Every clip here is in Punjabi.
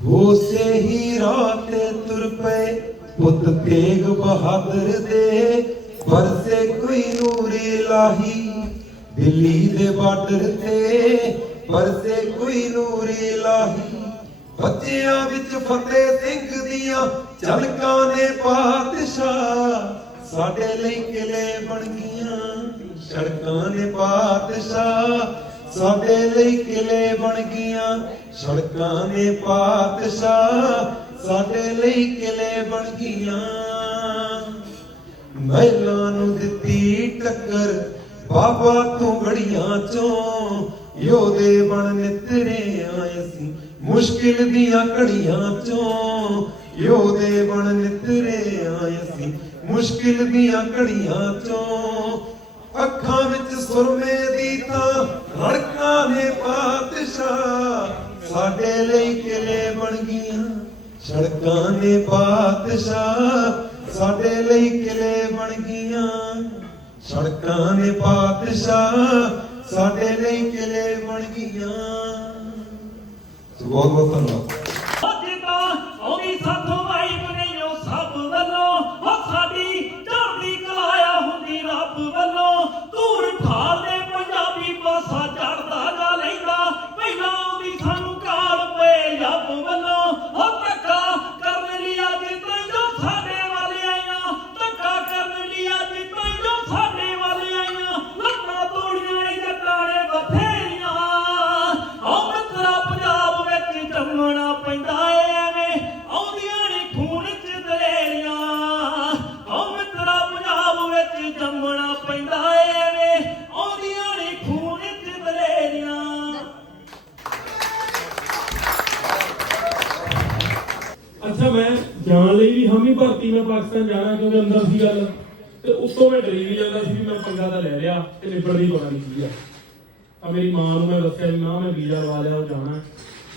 ਉਸੇ ਹੀ ਰਾਹ ਤੇ ਤੁਰ ਪਏ ਪੁੱਤ ਤੇਗ ਬਹਾਦਰ ਦੇ, ਵਰਸੇ ਕੋਈ ਨੂਰ ਇਲਾਹੀ ਦਿੱਲੀ ਦੇ ਬਾਰਡਰ ਤੇ, ਵਰਸੇ ਕੋਈ ਨੂਰ ਇਲਾਹੀ। ਬੱਚਿਆਂ ਵਿੱਚ ਫਤਿਹ ਸਿੰਘ ਦੀਆਂ ਝਲਕਾਂ ਨੇ ਪਾਤਸ਼ਾਹ, ਸਾਡੇ ਲਈ ਕਿਲੇ ਬਣ ਗਈਆਂ ਸੜਕਾਂ ਨੇ ਪਾਤਸ਼ਾਹ, ਸਾਡੇ ਲਈ ਕਿਲੇ ਬਣ ਗਈਆਂ ਸੜਕਾਂ ਨੇ ਪਾਤਸ਼ਾਹ, ਸਾਡੇ ਲਈ ਕਿਲੇ ਬਣ ਗਈਆਂ। ਮਹਿਲਾਂ ਨੂੰ ਦਿੱਤੀ ਟੱਕਰ ਬਾਬਾ ਤੂੰ ਘੜੀਆਂ ਚੋਂ, ਯੋਧੇ ਬਣ ਨਿਤਰੇ ਆਏ ਅਸੀਂ ਮੁਸ਼ਕਿਲ ਦੀਆਂ ਘੜੀਆਂ ਚੋਂ, ਯੋਧੇ ਬਣ ਨਿਤਰੇ ਆਏ ਅਸੀਂ ਮੁਸ਼ਕਿਲ ਦੀਆਂ ਘੜੀਆਂ ਚੋਂ। ਅੱਖਾਂ ਵਿੱਚ ਸੁਰਮੇ ਦੀ ਤਾਂ ਰੜਕਾਂ ਨੇ ਪਾਤਸ਼ਾਹ, ਸਾਡੇ ਲਈ ਕਿਲੇ ਬਣ ਗਈਆਂ ਸੜਕਾਂ ਨੇ ਪਾਤਸ਼ਾਹ, ਸਾਡੇ ਲਈ ਕਿਲੇ ਬਣ ਗਈਆਂ ਸੜਕਾਂ ਨੇ ਪਾਤਸ਼ਾਹ, ਸਾਡੇ ਲਈ ਕਿਲੇ ਬਣ ਗਈਆਂ। ਬਹੁਤ ਬਹੁਤ ਧੰਨਵਾਦ। अच्छा मैं जान ਲਈ ਵੀ ਹਾਮੀ ਭਰਤੀ ਮੈਂ ਪਾਕਿਸਤਾਨ ਜਾਣਾ ਕਿਉਂਕਿ ਅੰਦਰ ਸੀ ਗੱਲ ਤੇ ਉੱਤੋਂ ਮੈਂ ਡਰੀ ਵੀ ਜਾਂਦਾ ਸੀ ਵੀ ਮੈਂ ਪੰਗਾ ਤਾਂ ਲੈ ਲਿਆ ਤੇ ਨਿਬੜਦੀ ਪਤਾ ਨਹੀਂ ਕੀ ਆ। ਮੇਰੀ ਮਾਂ ਨੂੰ ਮੈਂ ਦੱਸਿਆ ਵੀ ਮਾਂ ਮੈਂ ਵੀਜ਼ਾ ਲਵਾ ਲਿਆ ਉਹ ਜਾਣਾ।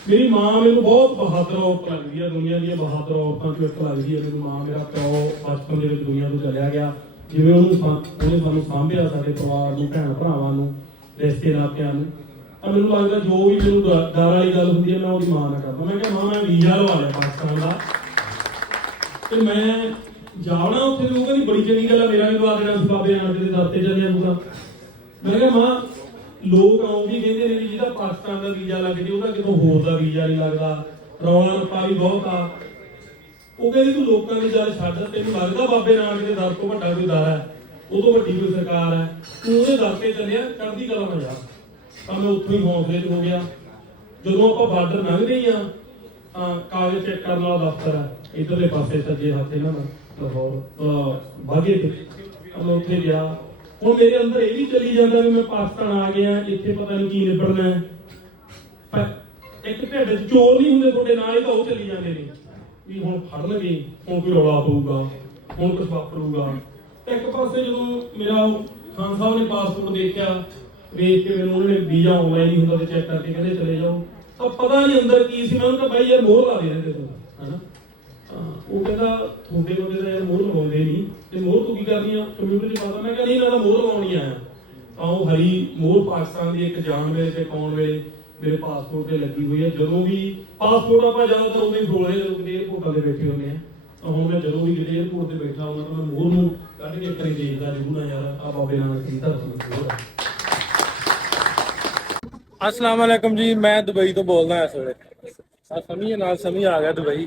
ਮੇਰੀ ਮਾਂ ਮੈਨੂੰ ਬਹੁਤ ਬਹਾਦਰ ਔਰਤ ਲੱਗਦੀ ਆ, ਦੁਨੀਆ ਦੀਆਂ ਬਹਾਦਰ ਔਰਤਾਂ ਚੋਂ ਇੱਕ ਲੱਗਦੀ ਹੈ ਮੈਨੂੰ ਮਾਂ। ਮੇਰਾ ਪਿਓ ਬਚਪਨ ਦੇ ਵਿੱਚ ਦੁਨੀਆ ਤੋਂ ਚਲਿਆ ਗਿਆ, ਜਿਵੇਂ ਉਹਨੇ ਸਾਨੂੰ ਸਾਂਭਿਆ, ਸਾਡੇ ਪਰਿਵਾਰ ਨੂੰ, ਭੈਣ ਭਰਾਵਾਂ ਨੂੰ, ਰਿਸ਼ਤੇ ਨਾਤਿਆਂ ਨੂੰ। ਤਾਂ ਮੈਨੂੰ ਲੱਗਦਾ ਜੋ ਵੀ ਮੈਨੂੰ ਡਰ ਵਾਲੀ ਗੱਲ ਹੁੰਦੀ ਹੈ ਮੈਂ ਉਹਦੀ ਮਾਂ ਨਾਲ ਕਰਦਾ। ਮੈਂ ਕਿਹਾ ਮਾਂ ਮੈਂ ਵੀਜ਼ਾ ਲਵਾ ਲਿਆ ਪਾਕਿਸਤਾਨ ਦਾ ਤੇ ਮੈਂ ਜਾਣਾ ਉੱਥੇ। ਤੇ ਉਹ ਕਹਿੰਦੀ ਬੜੀ ਚੰਗੀ ਗੱਲ ਆ, ਮੇਰਾ ਵੀ ਲਵਾ ਦੇਣਾ ਸੀ ਬਾਬੇ ਨਾਨਕ ਦੇ ਦਰ ਤੇ ਚੱਲਿਆ ਤੂੰ। ਮੈਂ ਕਿਹਾ ਮਾਂ ਲੋਕ ਆਉਂ ਵੀ ਕਹਿੰਦੇ ਨੇ ਵੀ ਜਿਹਦਾ ਪਾਕਿਸਤਾਨ ਦਾ ਵੀਜ਼ਾ ਲੱਗ ਜੇ ਉਹਦਾ ਕਿਤੋਂ ਹੋਰ ਦਾ ਵੀਜ਼ਾ ਨਹੀਂ ਲੱਗਦਾ, ਰੌਲਾ ਰੱਪਾ ਵੀ ਬਹੁਤ ਆ। ਉਹ ਕਹਿੰਦੀ ਤੂੰ ਲੋਕਾਂ ਦੀ ਗੱਲ ਛੱਡ, ਤੈਨੂੰ ਲੱਗਦਾ ਬਾਬੇ ਨਾਨਕ ਦੇ ਦਰ ਤੋਂ ਵੱਡਾ ਕੋਈ ਦਰ ਹੈ, ਉਹ ਤੋਂ ਵੱਡੀ ਕੋਈ ਸਰਕਾਰ ਹੈ, ਤੂੰ ਉਹਦੇ ਦਰ ਤੇ ਚੱਲਿਆ, ਚੜ੍ਹਦੀ ਕਲਾ ਨਾਲ ਜਾ। ਤਾਂ ਮੈਂ ਉੱਥੋਂ ਹੀ ਹੌਸਲੇ 'ਚ ਹੋ ਗਿਆ। ਜਦੋਂ ਆਪਾਂ ਬਾਰਡਰ ਲੰਘਦੇ ਹੀ ਆ ਤਾਂ ਕਾਗਜ਼ ਚੈੱਕ ਕਰਨ ਵਾਲਾ ਦਫ਼ਤਰ ਹੈ ਇੱਧਰਲੇ ਪਾਸੇ ਸੱਜੇ ਹੱਥ ਇਹਨਾਂ ਦਾ ਲਾਹੌਰ ਬਾਗੇ ਤੇ। ਮੈਂ ਉੱਥੇ ਗਿਆ। ਹੁਣ ਮੇਰੇ ਅੰਦਰ ਇਹ ਵੀ ਚੱਲੀ ਜਾਂਦਾ ਵੀ ਮੈਂ ਪਾਕਿਸਤਾਨ ਆ ਗਿਆ, ਇੱਥੇ ਪਤਾ ਨਹੀਂ ਕੀ ਨਿਬੜਨਾ ਹੈ। ਪਰ ਇੱਕ ਢਿੱਡ 'ਚ ਚੋਰ ਨਹੀਂ ਹੁੰਦੇ ਤੁਹਾਡੇ ਨਾਲ ਹੀ ਤਾਂ ਉਹ ਚੱਲੀ ਜਾਂਦੇ ਨੇ ਵੀ ਹੁਣ ਫੜਨਗੇ, ਹੁਣ ਕੋਈ ਰੌਲਾ ਪਊਗਾ, ਹੁਣ ਕੁਛ ਵਾਪਰੂਗਾ। ਇੱਕ ਪਾਸੇ ਜਦੋਂ ਮੇਰਾ ਖਾਨ ਸਾਹਿਬ ਨੇ ਪਾਸਪੋਰਟ ਦੇਖਿਆ, ਵੇਖ ਕੇ ਮੈਨੂੰ ਉਹਨੇ ਵੀਜ਼ਾ ਆਨਲਾਈਨ ਹੀ ਹੁੰਦਾ ਤੇ ਚੈੱਕ ਕਰਕੇ ਕਹਿੰਦੇ ਚਲੇ ਜਾਓ। ਤਾਂ ਪਤਾ ਨਹੀਂ ਅੰਦਰ ਕੀ ਸੀ। ਮੈਂ ਉਹਨੂੰ ਕਿਹਾ ਬਾਈ ਯਾਰ ਮੋਹਰ ਲਾ ਦੇ ਰਹਿੰਦੇ ਤੂੰ, ਹਨਾ। ਉਹ ਕਹਿੰਦਾ ਤੁਹਾਡੇ ਬੰਦੇ ਦਾ ਯਾਰ ਮੋਹਰ ਲਵਾਉਂਦੇ ਨਹੀਂ, ਤੇ ਮੋਹਰ ਤੂੰ ਕੀ ਕਰਨੀ ਆ ਕੰਪਿਊਟਰ 'ਚ ਪਾਤਾ। ਮੈਂ ਕਿਹਾ ਨਹੀਂ ਮੈਂ ਤਾਂ ਮੋਹਰ ਲਵਾਉਣੀ ਆਇਆ। ਤਾਂ ਉਹ ਹਰੀ ਮੋਹਰ ਪਾਕਿਸਤਾਨ ਦੀ ਇੱਕ ਜਾਣ ਵੇਲੇ ਤੇ ਪਾਉਣ ਵੇਲੇ ਮੇਰੇ ਪਾਸਪੋਰਟ ਤੇ ਲੱਗੀ ਹੋਈ ਹੈ। ਜਦੋਂ ਵੀ ਪਾਸਪੋਰਟ ਆਪਾਂ ਜ਼ਿਆਦਾਤਰ ਉਦੋਂ ਹੀ ਖੋਲਦੇ ਜਦੋਂ ਕਿਤੇ ਏਅਰਪੋਰਟਾਂ ਤੇ ਬੈਠੇ ਹੁੰਦੇ ਆ। ਤਾਂ ਹੁਣ ਮੈਂ ਜਦੋਂ ਵੀ ਕਿਤੇ ਏਅਰਪੋਰਟ ਤੇ ਬੈਠਾ ਹੁੰਦਾ ਤਾਂ ਮੈਂ ਮੋਹਰ ਨੂੰ ਕੱਢ ਕੇ ਇੱਕ ਵਾਰੀ ਦੇਖਦਾ ਜ਼ਰੂਰ ਨਾ ਯਾਰ ਆ ਬਾਬੇ ਨਾਨਕ ਦੀ ਧਰਤੀ ਮੋਹਰ। अस्सलाम वालेकुम जी, मैं दुबई तो बोलना है इस वे। समी नाल समी आ गया दुबई।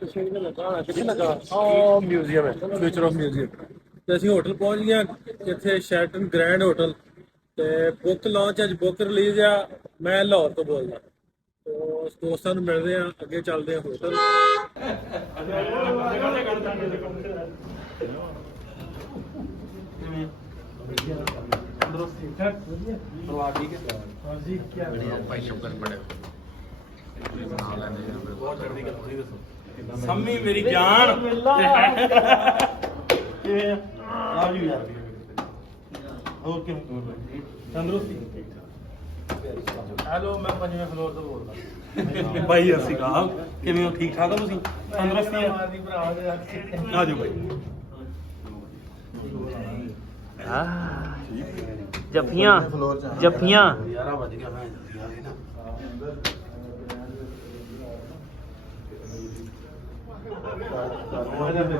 पिछले लगा कितने लगा म्यूजियम है, फ्यूचर ऑफ म्यूजियम। तो असं होटल पहुँच गए इतने शेरटन ग्रैंड होटल। तो बुक लॉन्च अज बुक रिलीज आ। मैं लाहौर तो बोलना। तो दोस्तों मिलते हैं, अगे चलते हैं होटल। सम्मी मेरी जान तंदुरुस्ती। हेलो मैं पंजवें फ्लोर ਤੋਂ ਬੋਲਦਾ ਭਾਈ। ਅਸੀਂ ਕਹਾ ਕਿਵੇਂ ਹੋ, ਠੀਕ ਠਾਕ ਹੋ ਤੁਸੀਂ? ਤੰਦਰੁਸਤੀ ਆ ਜਾਓ ਭਾਈ। ਜੱਫੀਆਂ ਜੱਫੀਆਂ 11 ਵਜ ਗਿਆ ਮੈਂ ਜਾ ਫਿਰ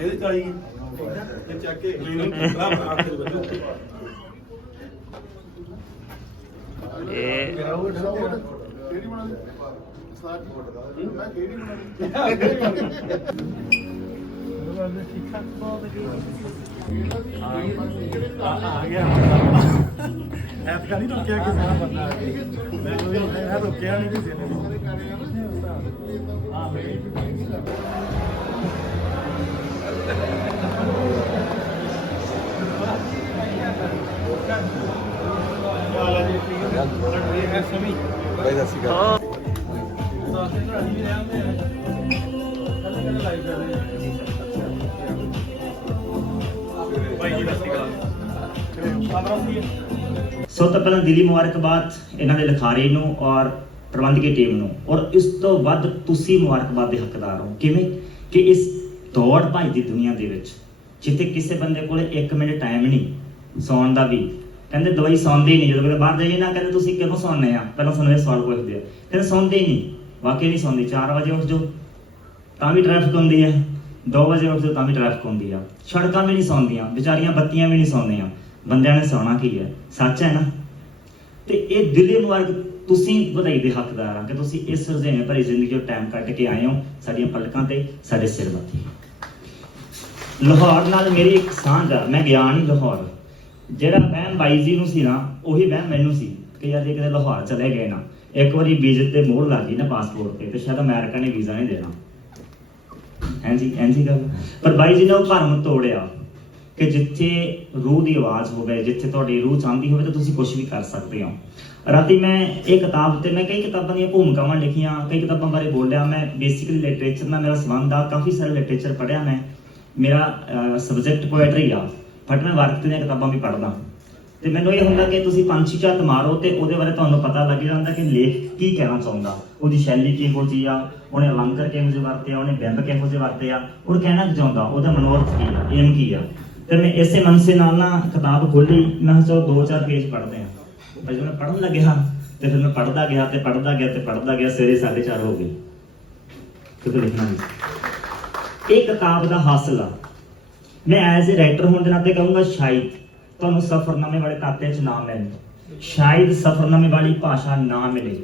ਇਹਦੇ ਚਾਈ ਇਹ ਚੱਕ ਕੇ ਮੈਨੂੰ ਰੱਬ ਰੱਖ ਦੇ ਬੰਦੇ ਇਹ ਕਿਹੜੀ ਬਣਾ ਲਈ ਮੈਂ ਕਿਹੜੀ ਬਣਾ ਲਈ ਆ ਗਿਆ ਐਤਕਾ ਨਹੀਂ ਰੁਕਿਆ ਕਿਸੇ ਦਾ ਬੰਦਾ ਮੈਂ ਕੋਈ ਮੈਂ ਰੁਕਿਆ ਨਹੀਂ ਕਿਸੇ ਨੇ ਹਾਂ ਸੋ ਤਾਂ ਪਹਿਲਾਂ ਦਿਲੀ ਮੁਬਾਰਕਬਾਦ ਇਹਨਾਂ ਦੇ ਲਿਖਾਰੀ ਨੂੰ ਔਰ ਪ੍ਰਬੰਧਕੀ ਟੀਮ ਨੂੰ, ਔਰ ਇਸ ਤੋਂ ਵੱਧ ਤੁਸੀਂ ਮੁਬਾਰਕਬਾਦ ਦੇ ਹੱਕਦਾਰ ਹੋ। ਕਿਵੇਂ ਕਿ ਇਸ ਦੌੜ ਭੱਜ ਦੀ ਦੁਨੀਆ ਦੇ ਵਿੱਚ ਜਿੱਥੇ ਕਿਸੇ ਬੰਦੇ ਕੋਲੇ 1 ਮਿੰਟ ਟਾਈਮ ਨਹੀਂ ਸੌਣ ਦਾ ਵੀ, ਕਹਿੰਦੇ ਦਵਾਈ ਸੌਂਦੇ ਹੀ ਨਹੀਂ, ਜਦੋਂ ਕਿਤੇ ਬਾਹਰ ਜਾਈਏ ਨਾ ਕਹਿੰਦੇ ਤੁਸੀਂ ਕਿਉਂ ਸੌਂਦੇ ਆ, ਪਹਿਲਾਂ ਸਾਨੂੰ ਇਹ ਸਵਾਲ ਪੁੱਛਦੇ ਆ, ਕਹਿੰਦੇ ਸੌਂਦੇ ਹੀ ਨਹੀਂ। ਵਾਕਈ ਨਹੀਂ ਸੌਂਦੇ। 4 ਵਜੇ ਉੱਠ ਜਾਓ ਤਾਂ ਵੀ ਟ੍ਰੈਫਿਕ ਹੁੰਦੀ ਹੈ, 2 ਵਜੇ ਉੱਠ ਜਾਓ ਤਾਂ ਵੀ ਟ੍ਰੈਫਿਕ ਹੁੰਦੀ ਆ, ਸੜਕਾਂ ਵੀ ਨਹੀਂ ਸੌਂਦੀਆਂ ਵਿਚਾਰੀਆਂ, ਬੱਤੀਆਂ ਵੀ ਨਹੀਂ ਸੌਂਦੀਆਂ, ਬੰਦਿਆਂ ਨੇ ਸੌਣਾ ਕੀ ਹੈ, ਸੱਚ ਹੈ ਨਾ। ਤੇ ਇਹ ਦਿਲੀ ਮੁਬਾਰਕ, ਤੁਸੀਂ ਵਧਾਈ ਦੇ ਹੱਕਦਾਰ ਆ ਕਿ ਤੁਸੀਂ ਇਸ ਰੁਝੇਵੇਂ ਭਰੀ ਜ਼ਿੰਦਗੀ ਤੋਂ ਟਾਈਮ ਕੱਢ ਕੇ ਆਏ ਹੋ ਸਾਡੀਆਂ ਪਲਕਾਂ ਤੇ ਸਾਡੇ ਸਿਰ ਵੱਤੇ। ਲਾਹੌਰ ਨਾਲ ਮੇਰੀ ਇੱਕ ਸਾਂਝ ਆ, ਮੈਂ ਗਿਆ ਨਹੀਂ ਲਾਹੌਰ। ਜਿਹੜਾ ਵਹਿਮ ਬਾਈ ਜੀ ਨੂੰ ਸੀ ਨਾ, ਉਹੀ ਵਹਿਮ ਮੈਨੂੰ ਸੀ ਕਿ ਯਾਰ ਜੇ ਕਿਤੇ ਲਾਹੌਰ ਚਲੇ ਗਏ ਨਾ, ਇੱਕ ਵਾਰੀ ਵੀਜ਼ੇ ਤੇ ਮੋਹਰ ਲੱਗ ਗਈ ਨਾ ਪਾਸਪੋਰਟ ਤੇ ਸ਼ਾਇਦ ਅਮਰੀਕਾ ਨੇ ਵੀਜ਼ਾ ਨਹੀਂ ਦੇਣਾ। ਐਂਜੀ ਗੱਲ। ਪਰ ਬਾਈ ਜੀ ਨੇ ਉਹ ਭਰਮ ਤੋੜਿਆ ਕਿ ਜਿੱਥੇ ਰੂਹ ਦੀ ਆਵਾਜ਼ ਹੋਵੇ, ਜਿੱਥੇ ਤੁਹਾਡੀ ਰੂਹ ਚਾਹੁੰਦੀ ਹੋਵੇ ਤਾਂ ਤੁਸੀਂ ਕੁਝ ਵੀ ਕਰ ਸਕਦੇ ਹੋ। ਰਾਤੀ ਮੈਂ ਇਹ ਕਿਤਾਬ ਤੇ ਮੈਂ ਕਈ ਕਿਤਾਬਾਂ ਦੀਆਂ ਭੂਮਿਕਾਵਾਂ ਲਿਖੀਆਂ, ਕਈ ਕਿਤਾਬਾਂ ਬਾਰੇ ਬੋਲਿਆ। ਮੈਂ ਬੇਸਿਕਲੀ ਲਿਟਰੇਚਰ ਨਾਲ ਮੇਰਾ ਸੰਬੰਧ ਆ, ਕਾਫੀ ਸਾਰੇ ਲਿਟਰੇਚਰ ਪੜ੍ਹਿਆ ਮੈਂ, ਮੇਰਾ ਸਬਜੈਕਟ ਪੋਇਟਰੀ ਆ, ਬਟ ਮੈਂ ਵਰਕ ਦੀਆਂ ਕਿਤਾਬਾਂ ਵੀ ਪੜ੍ਹਦਾ। ਤੇ ਮੈਨੂੰ ਇਹ ਹੁੰਦਾ ਕਿ ਤੁਸੀਂ ਪੰਛੀ ਝਾਤ ਮਾਰੋ ਤੇ ਉਹਦੇ ਬਾਰੇ ਤੁਹਾਨੂੰ ਪਤਾ ਲੱਗ ਜਾਂਦਾ ਕਿ ਲੇਖ ਕੀ ਕਹਿਣਾ ਚਾਹੁੰਦਾ, ਉਹਦੀ ਸ਼ੈਲੀ ਕਿਹੋ ਜਿਹੀ ਆ, ਉਹਨੇ ਅਲੰਕਾਰ ਕਿਹੋ ਜਿਹੇ ਵਰਤੇ ਆ, ਉਹਨੇ ਬਿੰਬ ਕਿਹੋ ਜਿਹੇ ਵਰਤੇ ਆ, ਉਹ ਕਹਿਣਾ ਕੀ ਚਾਹੁੰਦਾ, ਉਹਦਾ ਮਨੋਰਥ ਕੀ ਆ, ਏਮ ਕੀ ਆ। ਤੇ ਮੈਂ ਇਸੇ ਮਨਸੇ ਨਾਲ ਨਾ ਕਿਤਾਬ ਖੋਲੀ, ਮੈਂ ਚਲੋ 2-4 ਪੇਜ ਪੜ੍ਹਦੇ ਆ। ਪਰ ਜਦੋਂ ਮੈਂ ਪੜ੍ਹਨ ਲੱਗਿਆ ਤੇ ਫਿਰ ਮੈਂ ਪੜ੍ਹਦਾ ਗਿਆ ਤੇ ਪੜ੍ਹਦਾ ਗਿਆ ਤੇ ਪੜ੍ਹਦਾ ਗਿਆ, ਸਵੇਰੇ 4:30 ਹੋ ਗਏ ਕਿਤੇ ਲਿਖਣਾ ਨਹੀਂ। ਇਹ ਕਿਤਾਬ ਦਾ ਹਾਸਲ ਆ। ਮੈਂ ਐਜ਼ ਏ ਰਾਈਟਰ ਹੋਣ ਦੇ ਨਾਤੇ ਕਹੂੰਗਾ ਸ਼ਾਇਦ ਤੁਹਾਨੂੰ ਸਫ਼ਰਨਾਮੇ ਵਾਲੇ ਖਾਤੇ 'ਚ ਨਾ ਮਿਲੇ, ਸ਼ਾਇਦ ਸਫ਼ਰਨਾਮੇ ਵਾਲੀ ਭਾਸ਼ਾ ਨਾ ਮਿਲੇ,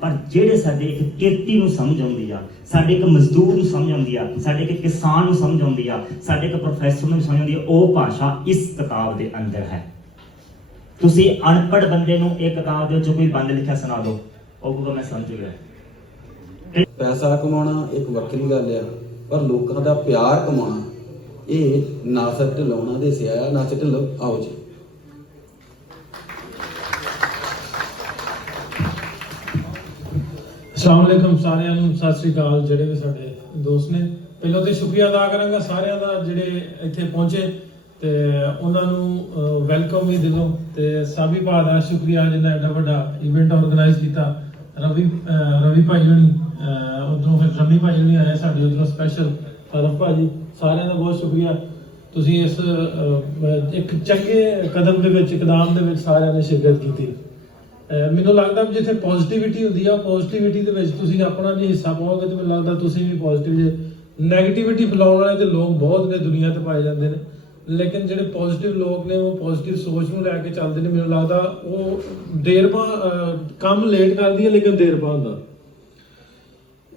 ਪਰ ਜਿਹੜੇ ਸਾਡੇ ਇੱਕ ਕਿਰਤੀ ਨੂੰ ਸਮਝ ਆਉਂਦੀ ਆ, ਸਾਡੇ ਇੱਕ ਮਜ਼ਦੂਰ ਨੂੰ ਸਮਝ ਆਉਂਦੀ ਆ, ਸਾਡੇ ਇੱਕ ਕਿਸਾਨ ਨੂੰ ਸਮਝ ਆਉਂਦੀ ਆ, ਸਾਡੇ ਇੱਕ ਪ੍ਰੋਫੈਸਰ ਨੂੰ ਸਮਝ ਆਉਂਦੀ ਆ, ਉਹ ਭਾਸ਼ਾ ਇਸ ਕਿਤਾਬ ਦੇ ਅੰਦਰ ਹੈ। ਤੁਸੀਂ ਅਨਪੜ੍ਹ ਬੰਦੇ ਨੂੰ ਇਹ ਕਿਤਾਬ ਦੇ ਵਿੱਚ ਕੋਈ ਬੰਦ ਲਿਖਿਆ ਸੁਣਾ ਦਿਓ, ਉਹ ਕਹੂਗਾ ਮੈਂ ਸਮਝ ਗਿਆ। ਪੈਸਾ ਕਮਾਉਣਾ ਇੱਕ ਵੱਖਰੀ ਗੱਲ ਆ, ਪਰ ਲੋਕਾਂ ਦਾ ਪਿਆਰ ਕਮਾਉਣਾ ਇਹ ਨਾ ਸਿਰ ਢਿਲਾਉਣਾ ਦੇ ਸਿਆ ਨਾ ਸਿਰ ਢਿੱਲੋ। ਆਓ ਜੀ। अस्सलाम वालेकुम ਸਾਰਿਆਂ ਨੂੰ, ਸਤਿ ਸ੍ਰੀ ਅਕਾਲ। ਜਿਹੜੇ ਵੀ ਸਾਡੇ ਦੋਸਤ ਨੇ, ਪਹਿਲਾਂ ਤੇ ਸ਼ੁਕਰੀਆ ਅਦਾ ਕਰਾਂਗਾ ਸਾਰਿਆਂ ਦਾ ਜਿਹੜੇ ਇੱਥੇ ਪਹੁੰਚੇ ਤੇ ਉਹਨਾਂ ਨੂੰ ਵੈਲਕਮ ਵੀ ਦਿਲੋਂ, ਤੇ ਸਾਬੀ ਭਾ ਦਾ ਸ਼ੁਕਰੀਆ ਜਿਹਨਾਂ ਐਡਾ ਵੱਡਾ ਇਵੈਂਟ ਆਰਗੇਨਾਈਜ਼ ਕੀਤਾ। ਰਵੀ ਭਾਈ ਹੋਣੀ ਉਧਰੋਂ, ਫਿਰ ਰਮੀ ਭਾਈ ਹੋਣੀ ਆਏ ਸਾਡੇ ਉਧਰੋਂ ਸਪੈਸ਼ਲ, ਤਰਫ ਭਾਜੀ, ਸਾਰਿਆਂ ਦਾ ਬਹੁਤ ਸ਼ੁਕਰੀਆ। ਤੁਸੀਂ ਇਸ ਇੱਕ ਚੰਗੇ ਕਦਮ ਦੇ ਵਿੱਚ, ਇਕਦਾਮ ਦੇ ਵਿੱਚ ਸਾਰਿਆਂ ਨੇ ਸ਼ਿਰਕਤ ਕੀਤੀ। ਮੈਨੂੰ ਲੱਗਦਾ ਵੀ ਜਿੱਥੇ ਪੋਜ਼ਿਟਿਵਿਟੀ ਹੁੰਦੀ ਆ, ਪੋਜ਼ਿਟਿਵਿਟੀ ਦੇ ਵਿੱਚ ਤੁਸੀਂ ਆਪਣਾ ਵੀ ਹਿੱਸਾ ਪਾਓਗੇ ਤੇ ਮੈਨੂੰ ਲੱਗਦਾ ਤੁਸੀਂ ਵੀ ਪੋਜ਼ਿਟਿਵ ਜੇ। ਨੈਗੇਟਿਵਿਟੀ ਫੈਲਾਉਣ ਵਾਲੇ ਤੇ ਲੋਕ ਬਹੁਤ ਨੇ ਦੁਨੀਆ ਤੇ ਪਾਏ ਜਾਂਦੇ ਨੇ, ਲੇਕਿਨ ਜਿਹੜੇ ਪੋਜ਼ਿਟਿਵ ਲੋਕ ਨੇ ਉਹ ਪੋਜ਼ਿਟਿਵ ਸੋਚ ਨੂੰ ਲੈ ਕੇ ਚੱਲਦੇ ਨੇ। ਮੈਨੂੰ ਲੱਗਦਾ ਉਹ ਦੇਰ ਬਾਅਦ ਕੰਮ ਲੇਟ ਕਰਦੀ ਹੈ ਲੇਕਿਨ ਦੇਰ ਬਾਅਦ ਹੁੰਦਾ।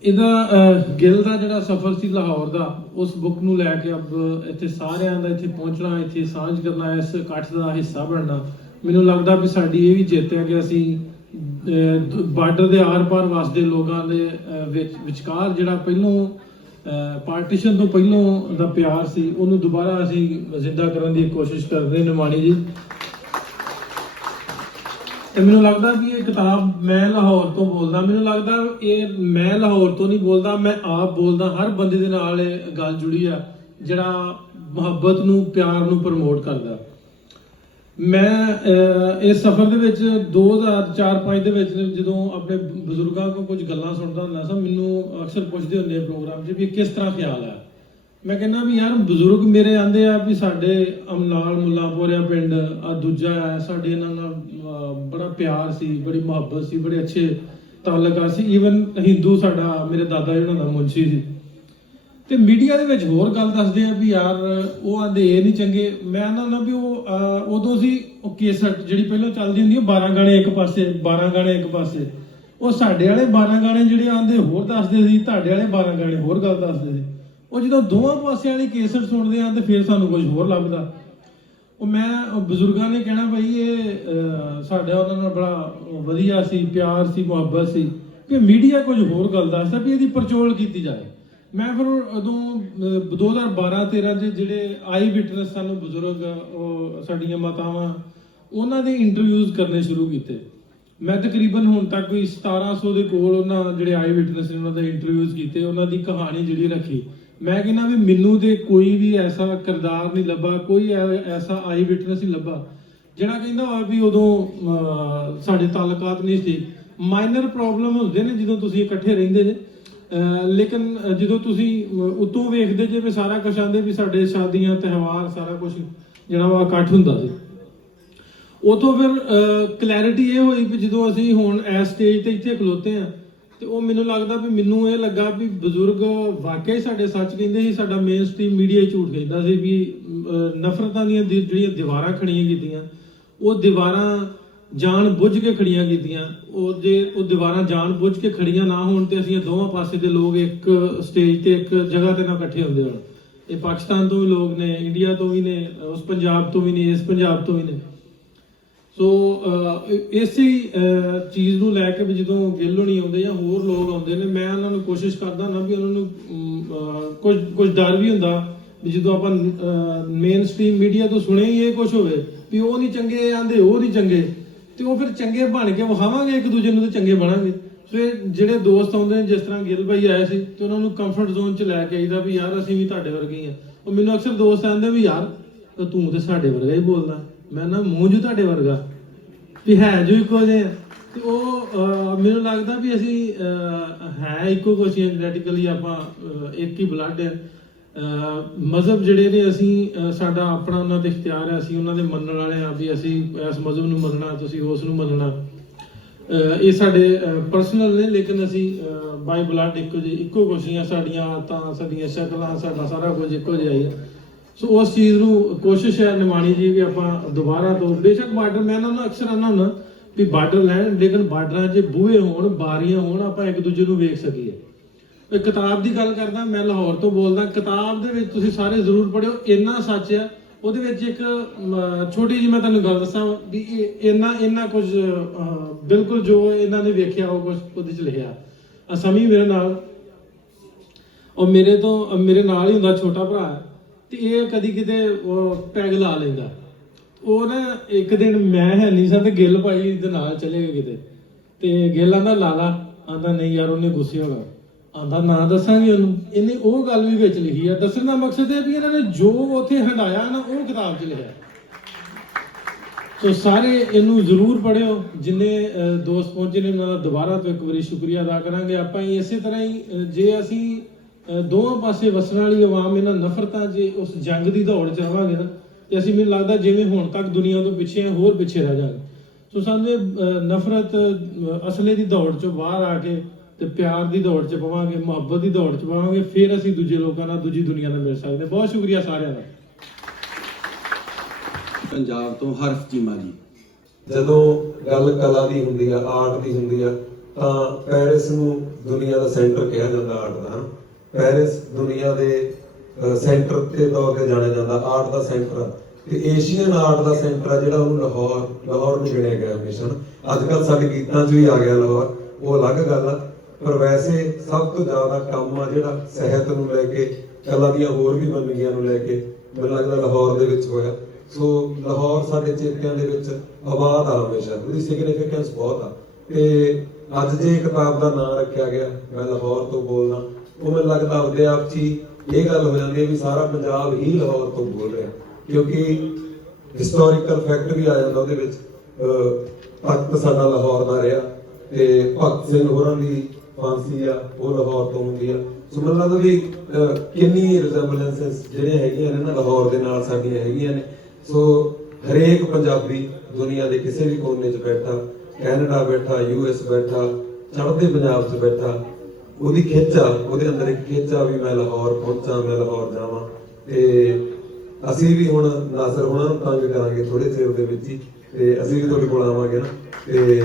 ਇਹਦਾ ਗਿੱਲ ਦਾ ਜਿਹੜਾ ਸਫ਼ਰ ਸੀ ਲਾਹੌਰ ਦਾ, ਉਸ ਬੁੱਕ ਨੂੰ ਲੈ ਕੇ ਅਬ ਇੱਥੇ ਸਾਰਿਆਂ ਦਾ ਇੱਥੇ ਪਹੁੰਚਣਾ, ਇੱਥੇ ਸਾਂਝ ਕਰਨਾ, ਇਸ ਇਕੱਠ ਦਾ ਹਿੱਸਾ ਬਣਨਾ, ਮੈਨੂੰ ਲੱਗਦਾ ਵੀ ਸਾਡੀ ਇਹ ਵੀ ਜਿੱਤ ਹੈ ਕਿ ਅਸੀਂ ਬਾਰਡਰ ਦੇ ਆਰ-ਪਾਰ ਵਸਦੇ ਲੋਕਾਂ ਦੇ ਵਿਚਕਾਰ ਜਿਹੜਾ ਪਹਿਲੋਂ ਪਾਰਟੀਸ਼ਨ ਤੋਂ ਪਹਿਲੋਂ ਦਾ ਪਿਆਰ ਸੀ, ਉਹਨੂੰ ਦੁਬਾਰਾ ਅਸੀਂ ਜ਼ਿੰਦਾ ਕਰਨ ਦੀ ਕੋਸ਼ਿਸ਼ ਕਰ ਰਹੇ ਨੇ ਮਾਣੀ ਜੀ। ਤੇ ਮੈਨੂੰ ਲੱਗਦਾ ਵੀ ਇਹ ਕਿਤਾਬ, ਮੈਂ ਲਾਹੌਰ ਤੋਂ ਬੋਲਦਾ, ਮੈਨੂੰ ਲੱਗਦਾ ਇਹ ਮੈਂ ਲਾਹੌਰ ਤੋਂ ਨਹੀਂ ਬੋਲਦਾ, ਮੈਂ ਆਪ ਬੋਲਦਾ। ਹਰ ਬੰਦੇ ਦੇ ਨਾਲ ਇਹ ਗੱਲ ਜੁੜੀ ਆ ਜਿਹੜਾ ਮੁਹੱਬਤ ਨੂੰ, ਪਿਆਰ ਨੂੰ ਪ੍ਰਮੋਟ ਕਰਦਾ। ਮੈਂ ਇਸ ਸਫ਼ਰ ਦੇ ਵਿੱਚ 2004-05 ਦੇ ਵਿੱਚ ਜਦੋਂ ਆਪਣੇ ਬਜ਼ੁਰਗਾਂ ਕੋਲ ਕੁਝ ਗੱਲਾਂ ਸੁਣਦਾ ਹੁੰਦਾ ਸੀ, ਮੈਨੂੰ ਅਕਸਰ ਪੁੱਛਦੇ ਹੁੰਦੇ ਪ੍ਰੋਗਰਾਮ 'ਚ ਵੀ ਕਿਸ ਤਰ੍ਹਾਂ ਖਿਆਲ ਹੈ। ਮੈਂ ਕਹਿੰਦਾ ਵੀ ਯਾਰ ਬਜ਼ੁਰਗ ਮੇਰੇ ਆਂਦੇ ਆ ਵੀ ਸਾਡੇ ਅਮਨਾਲ ਮੁੱਲਾਂਪੁਰਿਆ ਪਿੰਡ ਆ ਦੂਜਾ ਹੈ, ਸਾਡੇ ਇਹਨਾਂ ਨਾਲ ਬੜਾ ਪਿਆਰ ਸੀ, ਬੜੀ ਮੁਹੱਬਤ ਸੀ, ਬੜੇ ਅੱਛੇ ਤਾਲੁਕਾਤ ਸੀ। ਈਵਨ ਹਿੰਦੂ ਸਾਡਾ, ਮੇਰੇ ਦਾਦਾ ਜੀ ਉਹਨਾਂ ਦਾ ਮੁਨਸ਼ੀ ਸੀ। ਤੇ ਮੀਡੀਆ ਦੇ ਵਿੱਚ ਹੋਰ ਗੱਲ ਦੱਸਦੇ ਆ ਵੀ ਯਾਰ ਉਹ ਆਂਦੇ ਇਹ ਨਹੀਂ ਚੰਗੇ। ਮੈਂ ਨਾ ਵੀ ਉਹ ਉਦੋਂ ਸੀ ਉਹ ਕੇਸਟ ਜਿਹੜੀ ਪਹਿਲਾਂ ਚੱਲਦੀ ਹੁੰਦੀ ਉਹ 12 ਗਾਣੇ ਇੱਕ ਪਾਸੇ 12 ਗਾਣੇ ਇੱਕ ਪਾਸੇ, ਉਹ ਸਾਡੇ ਵਾਲੇ 12 ਗਾਣੇ ਜਿਹੜੇ ਆਂਦੇ ਹੋਰ ਦੱਸਦੇ ਸੀ, ਤੁਹਾਡੇ ਵਾਲੇ 12 ਗਾਣੇ ਹੋਰ ਗੱਲ ਦੱਸਦੇ ਸੀ। ਉਹ ਜਦੋਂ ਦੋਵਾਂ ਪਾਸਿਆਂ ਵਾਲੀ ਕੇਸਟ ਸੁਣਦੇ ਆ ਤੇ ਫਿਰ ਸਾਨੂੰ ਕੁਝ ਹੋਰ ਲੱਭਦਾ। ਉਹ ਮੈਂ ਬਜ਼ੁਰਗਾਂ ਨੇ ਕਹਿਣਾ ਭਾਈ ਇਹ ਸਾਡਾ ਉਹਨਾਂ ਨਾਲ ਬੜਾ ਵਧੀਆ ਸੀ, ਪਿਆਰ ਸੀ, ਮੁਹੱਬਤ ਸੀ, ਕਿ ਮੀਡੀਆ ਕੁਝ ਹੋਰ ਗੱਲ ਦੱਸਦਾ ਵੀ ਇਹਦੀ ਪਰਚੋਲ ਕੀਤੀ ਜਾਏ। ਮੈਂ ਫਿਰ ਉਦੋਂ 2012-13 ਚ ਜਿਹੜੇ ਆਈ ਵਿਟਨੈਸ ਸਾਨੂੰ ਬਜ਼ੁਰਗ ਉਹ ਸਾਡੀਆਂ ਮਾਤਾਵਾਂ ਉਹਨਾਂ ਦੇ ਇੰਟਰਵਿਊਜ਼ ਕਰਨੇ ਸ਼ੁਰੂ ਕੀਤੇ। ਮੈਂ ਤਕਰੀਬਨ ਹੁਣ ਤੱਕ ਕੋਈ 1700 ਦੇ ਕੋਲ ਉਹਨਾਂ ਜਿਹੜੇ ਆਈ ਵਿਟਨੈਸ ਨੇ ਉਹਨਾਂ ਦੇ ਇੰਟਰਵਿਊਜ਼ ਕੀਤੇ, ਉਹਨਾਂ ਦੀ ਕਹਾਣੀ ਜਿਹੜੀ ਰੱਖੀ। ਮੈਂ ਕਹਿੰਦਾ ਵੀ ਮੈਨੂੰ ਤੇ ਕੋਈ ਵੀ ਐਸਾ ਕਿਰਦਾਰ ਨਹੀਂ ਲੱਭਾ, ਕੋਈ ਐਸਾ ਆਈ ਵਿਟਨੈਸ ਨਹੀਂ ਲੱਭਾ ਜਿਹੜਾ ਕਹਿੰਦਾ ਹੋਵੇ ਵੀ ਉਦੋਂ ਸਾਡੇ ਤਾਲੁਕਾਤ ਨਹੀਂ ਸੀ। ਮਾਈਨਰ ਪ੍ਰੋਬਲਮ ਹੁੰਦੇ ਨੇ ਜਦੋਂ ਤੁਸੀਂ ਇਕੱਠੇ ਰਹਿੰਦੇ ਨੇ, ਲੇਕਿਨ ਜਦੋਂ ਤੁਸੀਂ ਉਤੋਂ ਵੇਖਦੇ ਜੇ ਵੀ ਸਾਰਾ ਕੁਝ ਆਂਦੇ ਵੀ ਸਾਡੇ ਸ਼ਾਦੀਆਂ ਤਿਉਹਾਰ ਸਾਰਾ ਕੁਝ ਜਿਹੜਾ ਉਹ ਇਕੱਠ ਹੁੰਦਾ ਸੀ। ਉਤੋਂ ਫਿਰ ਕਲੈਰਿਟੀ ਇਹ ਹੋਈ ਵੀ ਜਦੋਂ ਅਸੀਂ ਹੁਣ ਇਸ ਸਟੇਜ ਤੇ ਇੱਥੇ ਖਲੋਤੇ ਆ ਤੇ ਉਹ ਮੈਨੂੰ ਲੱਗਦਾ ਵੀ ਮੈਨੂੰ ਇਹ ਲੱਗਾ ਵੀ ਬਜ਼ੁਰਗ ਵਾਕਈ ਸਾਡੇ ਸੱਚ ਕਹਿੰਦੇ ਸੀ, ਸਾਡਾ ਮੇਨ ਸਟ੍ਰੀਮ ਮੀਡੀਆ ਹੀ ਝੂਠ ਕਹਿੰਦਾ ਸੀ ਵੀ ਨਫ਼ਰਤਾਂ ਦੀਆਂ ਜਿਹੜੀਆਂ ਦੀਵਾਰਾਂ ਖੜੀਆਂ ਕੀਤੀਆਂ ਉਹ ਦੀਵਾਰਾਂ ਜਾਣ ਬੁੱਝ ਕੇ ਖੜੀਆਂ ਕੀਤੀਆਂ। ਉਹ ਜੇ ਉਹ ਦੀਵਾਰਾਂ ਜਾਣ ਬੁੱਝ ਕੇ ਖੜੀਆਂ ਨਾ ਹੋਣ ਤੇ ਅਸੀਂ ਦੋਵਾਂ ਪਾਸੇ ਦੇ ਲੋਕ ਇੱਕ ਸਟੇਜ ਤੇ ਇੱਕ ਜਗ੍ਹਾ ਤੇ ਨਾ ਇਕੱਠੇ ਹੁੰਦੇ ਹੋਣ। ਇਹ ਪਾਕਿਸਤਾਨ ਤੋਂ ਵੀ ਲੋਕ ਨੇ, ਇੰਡੀਆ ਤੋਂ ਵੀ ਨੇ, ਉਸ ਪੰਜਾਬ ਤੋਂ ਵੀ ਨੇ, ਇਸ ਪੰਜਾਬ ਤੋਂ ਵੀ ਨੇ। ਸੋ ਇਸੇ ਚੀਜ਼ ਨੂੰ ਲੈ ਕੇ ਵੀ ਜਦੋਂ ਗਿੱਲ ਹੋਣੀ ਆਉਂਦੇ ਜਾਂ ਹੋਰ ਲੋਕ ਆਉਂਦੇ ਨੇ, ਮੈਂ ਉਹਨਾਂ ਨੂੰ ਕੋਸ਼ਿਸ਼ ਕਰਦਾ ਨਾ ਵੀ ਉਹਨਾਂ ਨੂੰ ਕੁਝ ਡਰ ਵੀ ਹੁੰਦਾ ਵੀ ਜਦੋਂ ਆਪਾਂ ਮੇਨ ਸਟ੍ਰੀਮ ਮੀਡੀਆ ਤੋਂ ਸੁਣੇ ਹੀ ਇਹ ਕੁਝ ਹੋਵੇ ਵੀ ਉਹ ਨਹੀਂ ਚੰਗੇ ਆਂਦੇ, ਉਹ ਨਹੀਂ ਚੰਗੇ, ਤੇ ਉਹ ਫਿਰ ਚੰਗੇ ਬਣ ਕੇ ਵਿਖਾਵਾਂਗੇ ਇੱਕ ਦੂਜੇ ਨੂੰ ਤੇ ਚੰਗੇ ਬਣਾਂਗੇ। ਸੋ ਇਹ ਜਿਹੜੇ ਦੋਸਤ ਆਉਂਦੇ ਨੇ, ਜਿਸ ਤਰ੍ਹਾਂ ਗਿੱਲ ਭਾਈ ਆਏ ਸੀ, ਤੇ ਉਹਨਾਂ ਨੂੰ ਕੰਫਰਟ ਜ਼ੋਨ 'ਚ ਲੈ ਕੇ ਆਈਦਾ ਵੀ ਯਾਰ ਅਸੀਂ ਵੀ ਤੁਹਾਡੇ ਵਰਗੇ ਹੀ ਆ। ਉਹ ਮੈਨੂੰ ਅਕਸਰ ਦੋਸਤ ਆਂਦੇ ਵੀ ਯਾਰ ਤੂੰ ਤੇ ਸਾਡੇ ਵਰਗਾ ਹੀ ਬੋਲਦਾ। ਮੈਂ ਨਾ ਮੂੰਹ ਜੂ ਤੁਹਾਡੇ ਵਰਗਾ ਵੀ ਹੈ ਜੋ ਇੱਕੋ ਜਿਹੇ ਆ। ਤੇ ਉਹ ਮੈਨੂੰ ਲੱਗਦਾ ਵੀ ਅਸੀਂ ਹੈ ਇੱਕੋ ਕੁਛ ਜੈਨੇਟਿਕਲੀ ਆਪਾਂ ਇੱਕ ਹੀ ਬਲੱਡ ਹੈ। ਮਜ਼ਹਬ ਜਿਹੜੇ ਨੇ ਅਸੀਂ ਸਾਡਾ ਆਪਣਾ ਉਹਨਾਂ ਤੇ ਇਖਤਿਆਰ ਹੈ, ਅਸੀਂ ਉਹਨਾਂ ਦੇ ਮੰਨਣ ਵਾਲੇ ਆ ਵੀ ਅਸੀਂ ਇਸ ਮਜ਼ਹਬ ਨੂੰ ਮੰਨਣਾ, ਤੁਸੀਂ ਉਸ ਨੂੰ ਮੰਨਣਾ, ਇਹ ਸਾਡੇ ਪਰਸਨਲ ਨੇ, ਲੇਕਿਨ ਅਸੀਂ ਬਾਈ ਬਲੱਡ ਇੱਕੋ ਕੁਛ ਹੀ ਆ। ਸਾਡੀਆਂ ਆਦਤਾਂ, ਸਾਡੀਆਂ ਸ਼ਕਲਾਂ, ਸਾਡਾ ਸਾਰਾ ਕੁਝ ਇੱਕੋ ਜਿਹਾ ਹੀ ਆ। ਸੋ ਉਸ ਚੀਜ਼ ਨੂੰ ਕੋਸ਼ਿਸ਼ ਹੈ ਨਿਮਾਣੀ ਜੀ ਵੀ ਆਪਾਂ ਦੁਬਾਰਾ ਤੋਂ ਬੇਸ਼ੱਕ ਬਾਰਡਰ, ਮੈਂ ਇਹਨਾਂ ਨੂੰ ਅਕਸਰ ਆਨਾ ਹੁੰਦਾ ਵੀ ਬਾਰਡਰ ਲੈਣ, ਲੇਕਿਨ ਬਾਰਡਰਾਂ 'ਚ ਬੂਹੇ ਹੋਣ, ਬਾਰੀਆਂ ਹੋਣ, ਆਪਾਂ ਇੱਕ ਦੂਜੇ ਨੂੰ ਵੇਖ ਸਕੀਏ। ਕਿਤਾਬ ਦੀ ਗੱਲ ਕਰਦਾ, ਮੈਂ ਲਾਹੌਰ ਤੋਂ ਬੋਲਦਾ। ਕਿਤਾਬ ਦੇ ਵਿੱਚ ਤੁਸੀਂ ਸਾਰੇ ਜ਼ਰੂਰ ਪੜ੍ਹਿਓ, ਇੰਨਾ ਸੱਚ ਆ ਉਹਦੇ ਵਿੱਚ। ਇੱਕ ਛੋਟੀ ਜਿਹੀ ਮੈਂ ਤੁਹਾਨੂੰ ਗੱਲ ਦੱਸਾਂ ਵੀ ਇੰਨਾ ਕੁਝ ਬਿਲਕੁਲ ਜੋ ਇਹਨਾਂ ਨੇ ਵੇਖਿਆ ਉਹ ਕੁਝ ਉਹਦੇ 'ਚ ਲਿਖਿਆ। ਅਸਮੀ ਮੇਰੇ ਨਾਲ, ਉਹ ਮੇਰੇ ਨਾਲ ਹੀ ਹੁੰਦਾ, ਛੋਟਾ ਭਰਾ, ਤੇ ਇਹ ਕਦੀ ਕਿਤੇ ਪੈਗ ਲਾ ਲੈਂਦਾ। ਉਹ ਨਾ ਇੱਕ ਦਿਨ ਮੈਂ ਹੈ ਨਹੀਂ ਸਾਂ ਤੇ ਗਿੱਲ ਭਾਈ ਦੇ ਨਾਲ ਚਲੇ ਗਏ ਕਿਤੇ, ਤੇ ਗਿੱਲ ਆਂਦਾ ਲਾਲਾ, ਆਂਦਾ ਨਹੀਂ ਯਾਰ ਉਹਨੇ ਗੁੱਸੇ ਹੋਣਾ, ਆਂਦਾ ਨਾ ਦੱਸਾਂਗੇ ਉਹਨੂੰ। ਇਹਨੇ ਉਹ ਗੱਲ ਵੀ ਵਿੱਚ ਲਿਖੀ ਆ। ਦੱਸਣ ਦਾ ਮਕਸਦ ਇਹ ਵੀ ਇਹਨਾਂ ਨੇ ਜੋ ਉੱਥੇ ਹੰਡਾਇਆ ਨਾ ਉਹ ਕਿਤਾਬ 'ਚ ਲਿਖਿਆ। ਸੋ ਸਾਰੇ ਇਹਨੂੰ ਜ਼ਰੂਰ ਪੜ੍ਹਿਓ। ਜਿੰਨੇ ਦੋਸਤ ਪਹੁੰਚੇ ਨੇ ਉਹਨਾਂ ਦਾ ਦੁਬਾਰਾ ਤੋਂ ਇੱਕ ਵਾਰੀ ਸ਼ੁਕਰੀਆ ਅਦਾ ਕਰਾਂਗੇ। ਆਪਾਂ ਇਸੇ ਤਰ੍ਹਾਂ ਹੀ ਜੇ ਅਸੀਂ ਦੋਵਾਂ ਪਾਸੇ ਵਸਣ ਵਾਲੀ ਆਵਾਮ ਇਹਨਾਂ ਨਫ਼ਰਤਾਂ ਜੇ ਉਸ ਜੰਗ ਦੀ ਦੌੜ 'ਚ ਰਵਾਂਗੇ ਨਾ, ਤੇ ਅਸੀਂ ਮੈਨੂੰ ਲੱਗਦਾ ਜਿਵੇਂ ਹੁਣ ਤੱਕ ਦੁਨੀਆ ਤੋਂ ਪਿੱਛੇ ਆ, ਹੋਰ ਪਿੱਛੇ ਰਹਿ ਜਾਵਾਂਗੇ। ਸੋ ਸਾਨੂੰ ਨਫ਼ਰਤ ਅਸਲੇ ਦੀ ਦੌੜ 'ਚੋਂ ਬਾਹਰ ਆ ਕੇ ਤੇ ਪਿਆਰ ਦੀ ਦੌੜ 'ਚ ਪਵਾਂਗੇ, ਮੁਹੱਬਤ ਦੀ ਦੌੜ 'ਚ ਪਵਾਂਗੇ, ਫਿਰ ਅਸੀਂ ਦੂਜੇ ਲੋਕਾਂ ਨਾਲ, ਦੂਜੀ ਦੁਨੀਆ ਨਾਲ ਮਿਲ ਸਕਦੇ। ਬਹੁਤ ਸ਼ੁਕਰੀਆ ਸਾਰਿਆਂ ਦਾ। ਪੰਜਾਬ ਤੋਂ ਹਰਫ ਚੀਮਾ ਜੀ। ਜਦੋਂ ਗੱਲ ਕਲਾ ਦੀ ਹੁੰਦੀ ਆ, ਆਰਟ ਦੀ ਹੁੰਦੀ ਆ, ਤਾਂ ਪੈਰਿਸ ਨੂੰ ਦੁਨੀਆ ਦਾ ਸੈਂਟਰ ਕਿਹਾ ਜਾਂਦਾ ਆਰਟ ਦਾ। ਪੈਰਿਸ ਦੁਨੀਆ ਦੇ ਸੈਂਟਰ ਦੇ ਤੌਰ ਤੇ ਜਾਣਿਆ ਜਾਂਦਾ, ਆਰਟ ਦਾ ਸੈਂਟਰ ਆ। ਤੇ ਏਸ਼ੀਅਨ ਆਰਟ ਦਾ ਸੈਂਟਰ ਆ ਜਿਹੜਾ ਉਹਨੂੰ ਲਾਹੌਰ ਨੂੰ ਗਿਣਿਆ ਗਿਆ ਹਮੇਸ਼ਾ। ਅੱਜ ਕੱਲ੍ਹ ਸਾਡੇ ਗੀਤਾਂ 'ਚ ਵੀ ਆ ਗਿਆ ਲਾਹੌਰ, ਉਹ ਅਲੱਗ ਗੱਲ ਆ। ਪਰ ਵੈਸੇ ਸਭ ਤੋਂ ਜ਼ਿਆਦਾ ਕੰਮ ਆ ਜਿਹੜਾ ਸਿਹਤ ਨੂੰ ਲੈ ਕੇ, ਕਲਾ ਦੀਆਂ ਹੋਰ ਵੀ ਵੰਨਗੀਆਂ ਨੂੰ ਲੈ ਕੇ, ਮੈਨੂੰ ਲੱਗਦਾ ਲਾਹੌਰ ਦੇ ਵਿੱਚ ਹੋਇਆ। ਸੋ ਲਾਹੌਰ ਸਾਡੇ ਚੇਤਿਆਂ ਦੇ ਵਿੱਚ ਆਬਾਦ ਆ ਹਮੇਸ਼ਾ, ਉਹਦੀ ਸਿਗਨੀਫਿਕੈਂਸ ਬਹੁਤ ਆ। ਤੇ ਅੱਜ ਜੇ ਕਿਤਾਬ ਦਾ ਨਾਂ ਰੱਖਿਆ ਗਿਆ, ਮੈਂ ਲਾਹੌਰ ਤੋਂ ਬੋਲਦਾ, ਉਹ ਮੈਨੂੰ ਲੱਗਦਾ ਆਪਦੇ ਆਪ 'ਚ ਹੀ ਇਹ ਗੱਲ ਹੋ ਜਾਂਦੀ ਹੈ ਵੀ ਸਾਰਾ ਪੰਜਾਬ ਹੀ ਲਾਹੌਰ ਤੋਂ ਬੋਲ ਰਿਹਾ, ਕਿਉਂਕਿ ਹਿਸਟੋਰੀਕਲ ਫੈਕਟ ਵੀ ਆ ਜਾਂਦਾ ਉਹਦੇ ਵਿੱਚ। ਤਖਤ ਸਾਡਾ ਲਾਹੌਰ ਦਾ ਰਿਹਾ, ਤੇ ਭਗਤ ਸਿੰਘ ਹੋਰਾਂ ਦੀ ਫਾਂਸੀ ਆ ਉਹ ਲਾਹੌਰ ਤੋਂ ਹੁੰਦੀ ਆ। ਸੋ ਮੈਨੂੰ ਲੱਗਦਾ ਵੀ ਕਿੰਨੀ ਰਿਜ਼ੈਂਬਲੈਂਸਸ ਜਿਹੜੀਆਂ ਹੈਗੀਆਂ ਨੇ ਨਾ ਲਾਹੌਰ ਦੇ ਨਾਲ ਸਾਡੀਆਂ ਹੈਗੀਆਂ ਨੇ। ਸੋ ਹਰੇਕ ਪੰਜਾਬੀ ਦੁਨੀਆ ਦੇ ਕਿਸੇ ਵੀ ਕੋਨੇ 'ਚ ਬੈਠਾ, ਕੈਨੇਡਾ ਬੈਠਾ, US ਬੈਠਾ, ਚੜ੍ਹਦੇ ਪੰਜਾਬ 'ਚ ਬੈਠਾ, ਉਹਦੀ ਖਿੱਚ ਆ, ਉਹਦੇ ਅੰਦਰ ਇੱਕ ਖਿੱਚ ਆ ਵੀ ਮੈਂ ਲਾਹੌਰ ਪਹੁੰਚਾਂ, ਮੈਂ ਲਾਹੌਰ ਜਾਵਾਂ। ਤੇ ਅਸੀਂ ਵੀ ਹੁਣ ਨਾਸਰ ਹੋਣਾ ਨੂੰ ਤੰਗ ਕਰਾਂਗੇ ਥੋੜੇ ਚਿਰ ਦੇ ਵਿੱਚ ਹੀ, ਤੇ ਅਸੀਂ ਵੀ ਤੁਹਾਡੇ ਕੋਲ ਆਵਾਂਗੇ ਨਾ। ਤੇ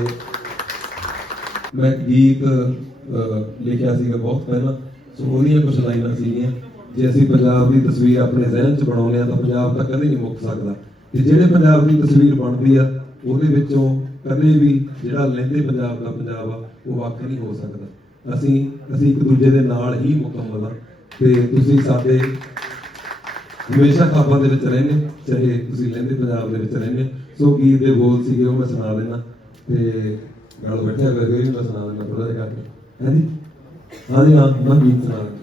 ਮੈਂ ਗੀਤ ਲਿਖਿਆ ਸੀਗਾ ਬਹੁਤ ਪਹਿਲਾਂ, ਸੋ ਉਹਦੀਆਂ ਕੁਝ ਲਾਈਨਾਂ ਸੀਗੀਆਂ, ਜੇ ਅਸੀਂ ਪੰਜਾਬ ਦੀ ਤਸਵੀਰ ਆਪਣੇ ਜ਼ਿਹਨ 'ਚ ਬਣਾਉਂਦੇ ਆ ਤਾਂ ਪੰਜਾਬ ਤਾਂ ਕਦੇ ਨਹੀਂ ਮੁੱਕ ਸਕਦਾ। ਤੇ ਜਿਹੜੇ ਪੰਜਾਬ ਦੀ ਤਸਵੀਰ ਬਣਦੀ ਆ ਉਹਦੇ ਵਿੱਚੋਂ ਕਦੇ ਵੀ ਜਿਹੜਾ ਲਹਿੰਦੇ ਪੰਜਾਬ ਦਾ ਪੰਜਾਬ ਆ ਉਹ ਵੱਖ ਨਹੀਂ ਹੋ ਸਕਦਾ। ਅਸੀਂ ਇੱਕ ਦੂਜੇ ਦੇ ਨਾਲ ਹੀ ਮੁਕੰਮਲ ਆ, ਤੇ ਤੁਸੀਂ ਸਾਡੇ ਹਮੇਸ਼ਾ ਖਾਬਾਂ ਦੇ ਵਿੱਚ ਰਹਿੰਦੇ, ਚਾਹੇ ਤੁਸੀਂ ਲਹਿੰਦੇ ਪੰਜਾਬ ਦੇ ਵਿੱਚ ਰਹਿੰਦੇ। ਸੋ ਗੀਤ ਦੇ ਬੋਲ ਸੀਗੇ ਉਹ ਮੈਂ ਸੁਣਾ ਦੇਣਾ, ਤੇ ਨਾਲ ਬੈਠਿਆ ਕਰਕੇ ਵੀ ਮੈਂ ਸੁਣਾ ਦੇਣਾ ਥੋੜਾ ਜਿਹਾ ਕਰਕੇ। ਹੈ ਜੀ, ਹਾਂਜੀ ਹਾਂ, ਮੈਂ ਗੀਤ ਸੁਣਾ ਦੇਣਾ।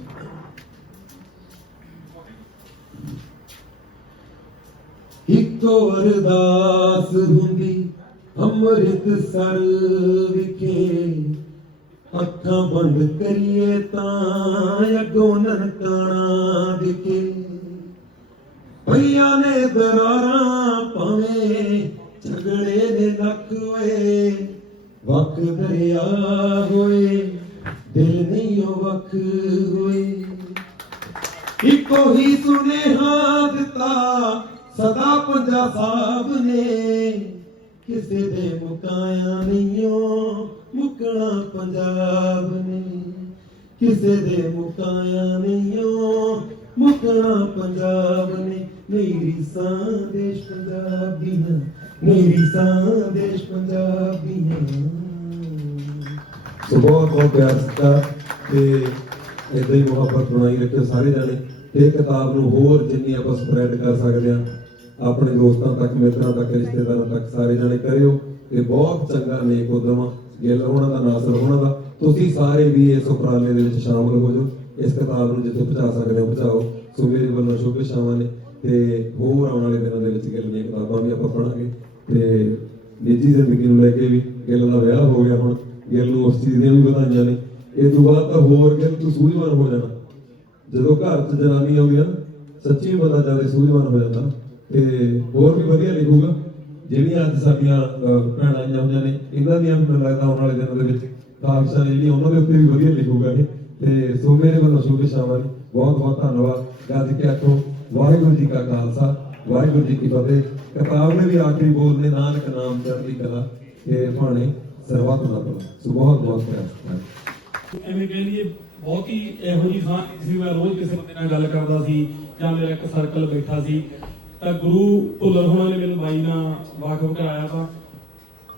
ਇੱਕੋ ਅਰਦਾਸ ਹੁੰਦੀ ਅੰਮ੍ਰਿਤਸਰ ਵਿਖੇ, ਅੱਖਾਂ ਬੰਦ ਕਰੀਏ ਤਾਂ ਅੱਗੋਂ ਨਨਕਾਣਾ ਦਿਖੇ। ਭਈਆਂ ਨੇ ਦਰਾਰਾਂ ਭਾਵੇਂ ਝਗੜੇ ਨੇ ਲੱਖ ਓਏ, ਵੱਖ ਦਰਿਆ ਹੋਏ ਦਿਲ ਨਹੀਂ ਉਹ ਵੱਖ ਹੋਏ। ਇੱਕੋ ਹੀ ਸੁਨੇਹਾ ਦਿੱਤਾ ਸਦਾ ਪੰਜਾ ਸਾਹਿਬ ਨੇ, ਕਿਸੇ ਦੇ ਮੁਕਾਇਆ ਨਹੀਂਓ ਮੁਕਣਾ ਪੰਜਾਬ ਨੇ, ਕਿਸੇ ਦੇ ਮੁਕਾਇਆ ਨਹੀਂਓ ਮੁਕਣਾ ਪੰਜਾਬ ਨੇ। ਮੇਰੀ ਸੰਦੇਸ਼ ਪੰਜਾਬ ਦੀਆਂ, ਮੇਰੀ ਸੰਦੇਸ਼ ਪੰਜਾਬ ਦੀਆਂ। ਸੋ ਬਹੁਤ ਬਹੁਤ ਪਿਆਰ ਸਤਿਕਾਰ ਤੇ ਏਦਾਂ ਹੀ ਮੁਹੱਬਤ ਬਣਾਈ ਰੱਖਿਓ ਸਾਰੇ ਜਾਣੇ। ਤੇ ਕਿਤਾਬ ਨੂੰ ਹੋਰ ਜਿੰਨੀ ਆਪਾਂ ਸਪਰੈਡ ਕਰ ਸਕਦੇ ਆ ਆਪਣੇ ਦੋਸਤਾਂ ਤੱਕ, ਮਿੱਤਰਾਂ ਤੱਕ, ਰਿਸ਼ਤੇਦਾਰਾਂ ਤੱਕ ਸਾਰੇ ਜਾਣੇ ਕਰਿਓ। ਤੇ ਬਹੁਤ ਚੰਗਾ ਨੇਕ ਉਦਮ ਗਿੱਲ ਹੋਣਾ ਦਾ, ਨਾਸਰ ਹੋਣਾ ਦਾ, ਤੁਸੀਂ ਸਾਰੇ ਵੀ ਇਸ ਉਪਰਾਲੇ ਦੇ ਵਿੱਚ ਸ਼ਾਮਲ ਹੋ ਜਾਓ। ਇਸ ਕਿਤਾਬ ਨੂੰ ਜਿੱਥੇ ਪਹੁੰਚਾ ਸਕਦੇ ਹੋ ਪਹੁੰਚਾਓ। ਸੋ ਮੇਰੇ ਵੱਲੋਂ ਸ਼ੁਭਕਾਮਨਾਵਾਂ ਨੇ, ਤੇ ਹੋਰ ਆਉਣ ਵਾਲੇ ਦਿਨਾਂ ਦੇ ਵਿੱਚ ਗਿੱਲ ਦੀਆਂ ਕਿਤਾਬਾਂ ਵੀ ਆਪਾਂ ਪੜ੍ਹਾਂਗੇ। ਤੇ ਨਿੱਜੀ ਜ਼ਿੰਦਗੀ ਨੂੰ ਲੈ ਕੇ ਵੀ ਗਿੱਲ ਦਾ ਵਿਆਹ ਹੋ ਗਿਆ, ਹੁਣ ਗਿੱਲ ਨੂੰ ਉਸ ਚੀਜ਼ ਦੀਆਂ ਵੀ ਵਧਾਈਆਂ ਨੇ। ਇਹ ਤੋਂ ਬਾਅਦ ਤਾਂ ਹੋਰ ਗਿੱਲ ਤੂੰ ਸੂਝਵਾਨ ਹੋ ਜਾਣਾ। ਜਦੋਂ ਘਰ 'ਚ ਜਨਾਨੀ ਆਉਂਦੀ ਆ ਨਾ, ਸੱਚੀ ਬੰਦਾ ਜ਼ਿਆਦਾ ਸੂਝਵਾਨ ਹੋ ਜਾਂਦਾ, ਤੇ ਹੋਰ ਵੀ ਵਧੀਆ ਲਿਖੂਗਾ। ਜਿਹੜੀਆਂ ਅੱਜ ਸਾਡੀਆਂ ਭੈਣਾਂ ਆਈਆਂ ਹੋਈਆਂ ਨੇ, ਇਹਨਾਂ ਦੀਆਂ ਵੀ ਮੈਨੂੰ ਲੱਗਦਾ ਆਉਣ ਵਾਲੇ ਦਿਨਾਂ ਦੇ ਵਿੱਚ ਕਾਬਿਸ਼ਾਂ ਨੇ ਜਿਹੜੀਆਂ ਉਹਨਾਂ ਦੇ ਉੱਤੇ ਵੀ ਵਧੀਆ ਲਿਖੂਗਾ ਇਹ। ਤੇ ਸੋ ਮੇਰੇ ਵੱਲੋਂ ਸ਼ੁਭਕਾਮਨਾਵਾਂ ਨੇ, ਬਹੁਤ ਬਹੁਤ ਧੰਨਵਾਦ। ਗੱਜ ਕੇ ਆਖੋ ਵਾਹਿਗੁਰੂ ਜੀ ਕਾ ਖਾਲਸਾ, ਵਾਹਿਗੁਰੂ ਜੀ ਕੀ ਫਤਿਹ। ਕਿਤਾਬ ਦੇ ਵੀ ਆਖਰੀ ਬੋਲ ਨੇ ਨਾਨਕ ਨਾਮ ਚੜ੍ਹਦੀ ਕਲਾ, ਤੇ ਭਾਣੇ ਸਰਬੱਤ ਦਾ ਭਲਾ। ਸੋ ਬਹੁਤ ਬਹੁਤ ਪਿਆਰ। ਐਵੇਂ ਕਹਿ ਲਈਏ ਬਹੁਤ ਹੀ ਇਹੋ ਜਿਹੀ ਥਾਂ ਸੀ, ਮੈਂ ਰੋਜ਼ ਕਿਸੇ ਬੰਦੇ ਨਾਲ ਗੱਲ ਕਰਦਾ ਸੀ ਜਾਂ ਮੇਰਾ ਇੱਕ ਸਰਕਲ ਬੈਠਾ ਸੀ, ਤਾਂ ਗੁਰੂ ਭੁੱਲਰ ਹੋਣਾ ਨੇ ਮੈਨੂੰ ਬਾਈ ਨਾਲ ਵਾਕਫ ਕਰਾਇਆ। ਤਾਂ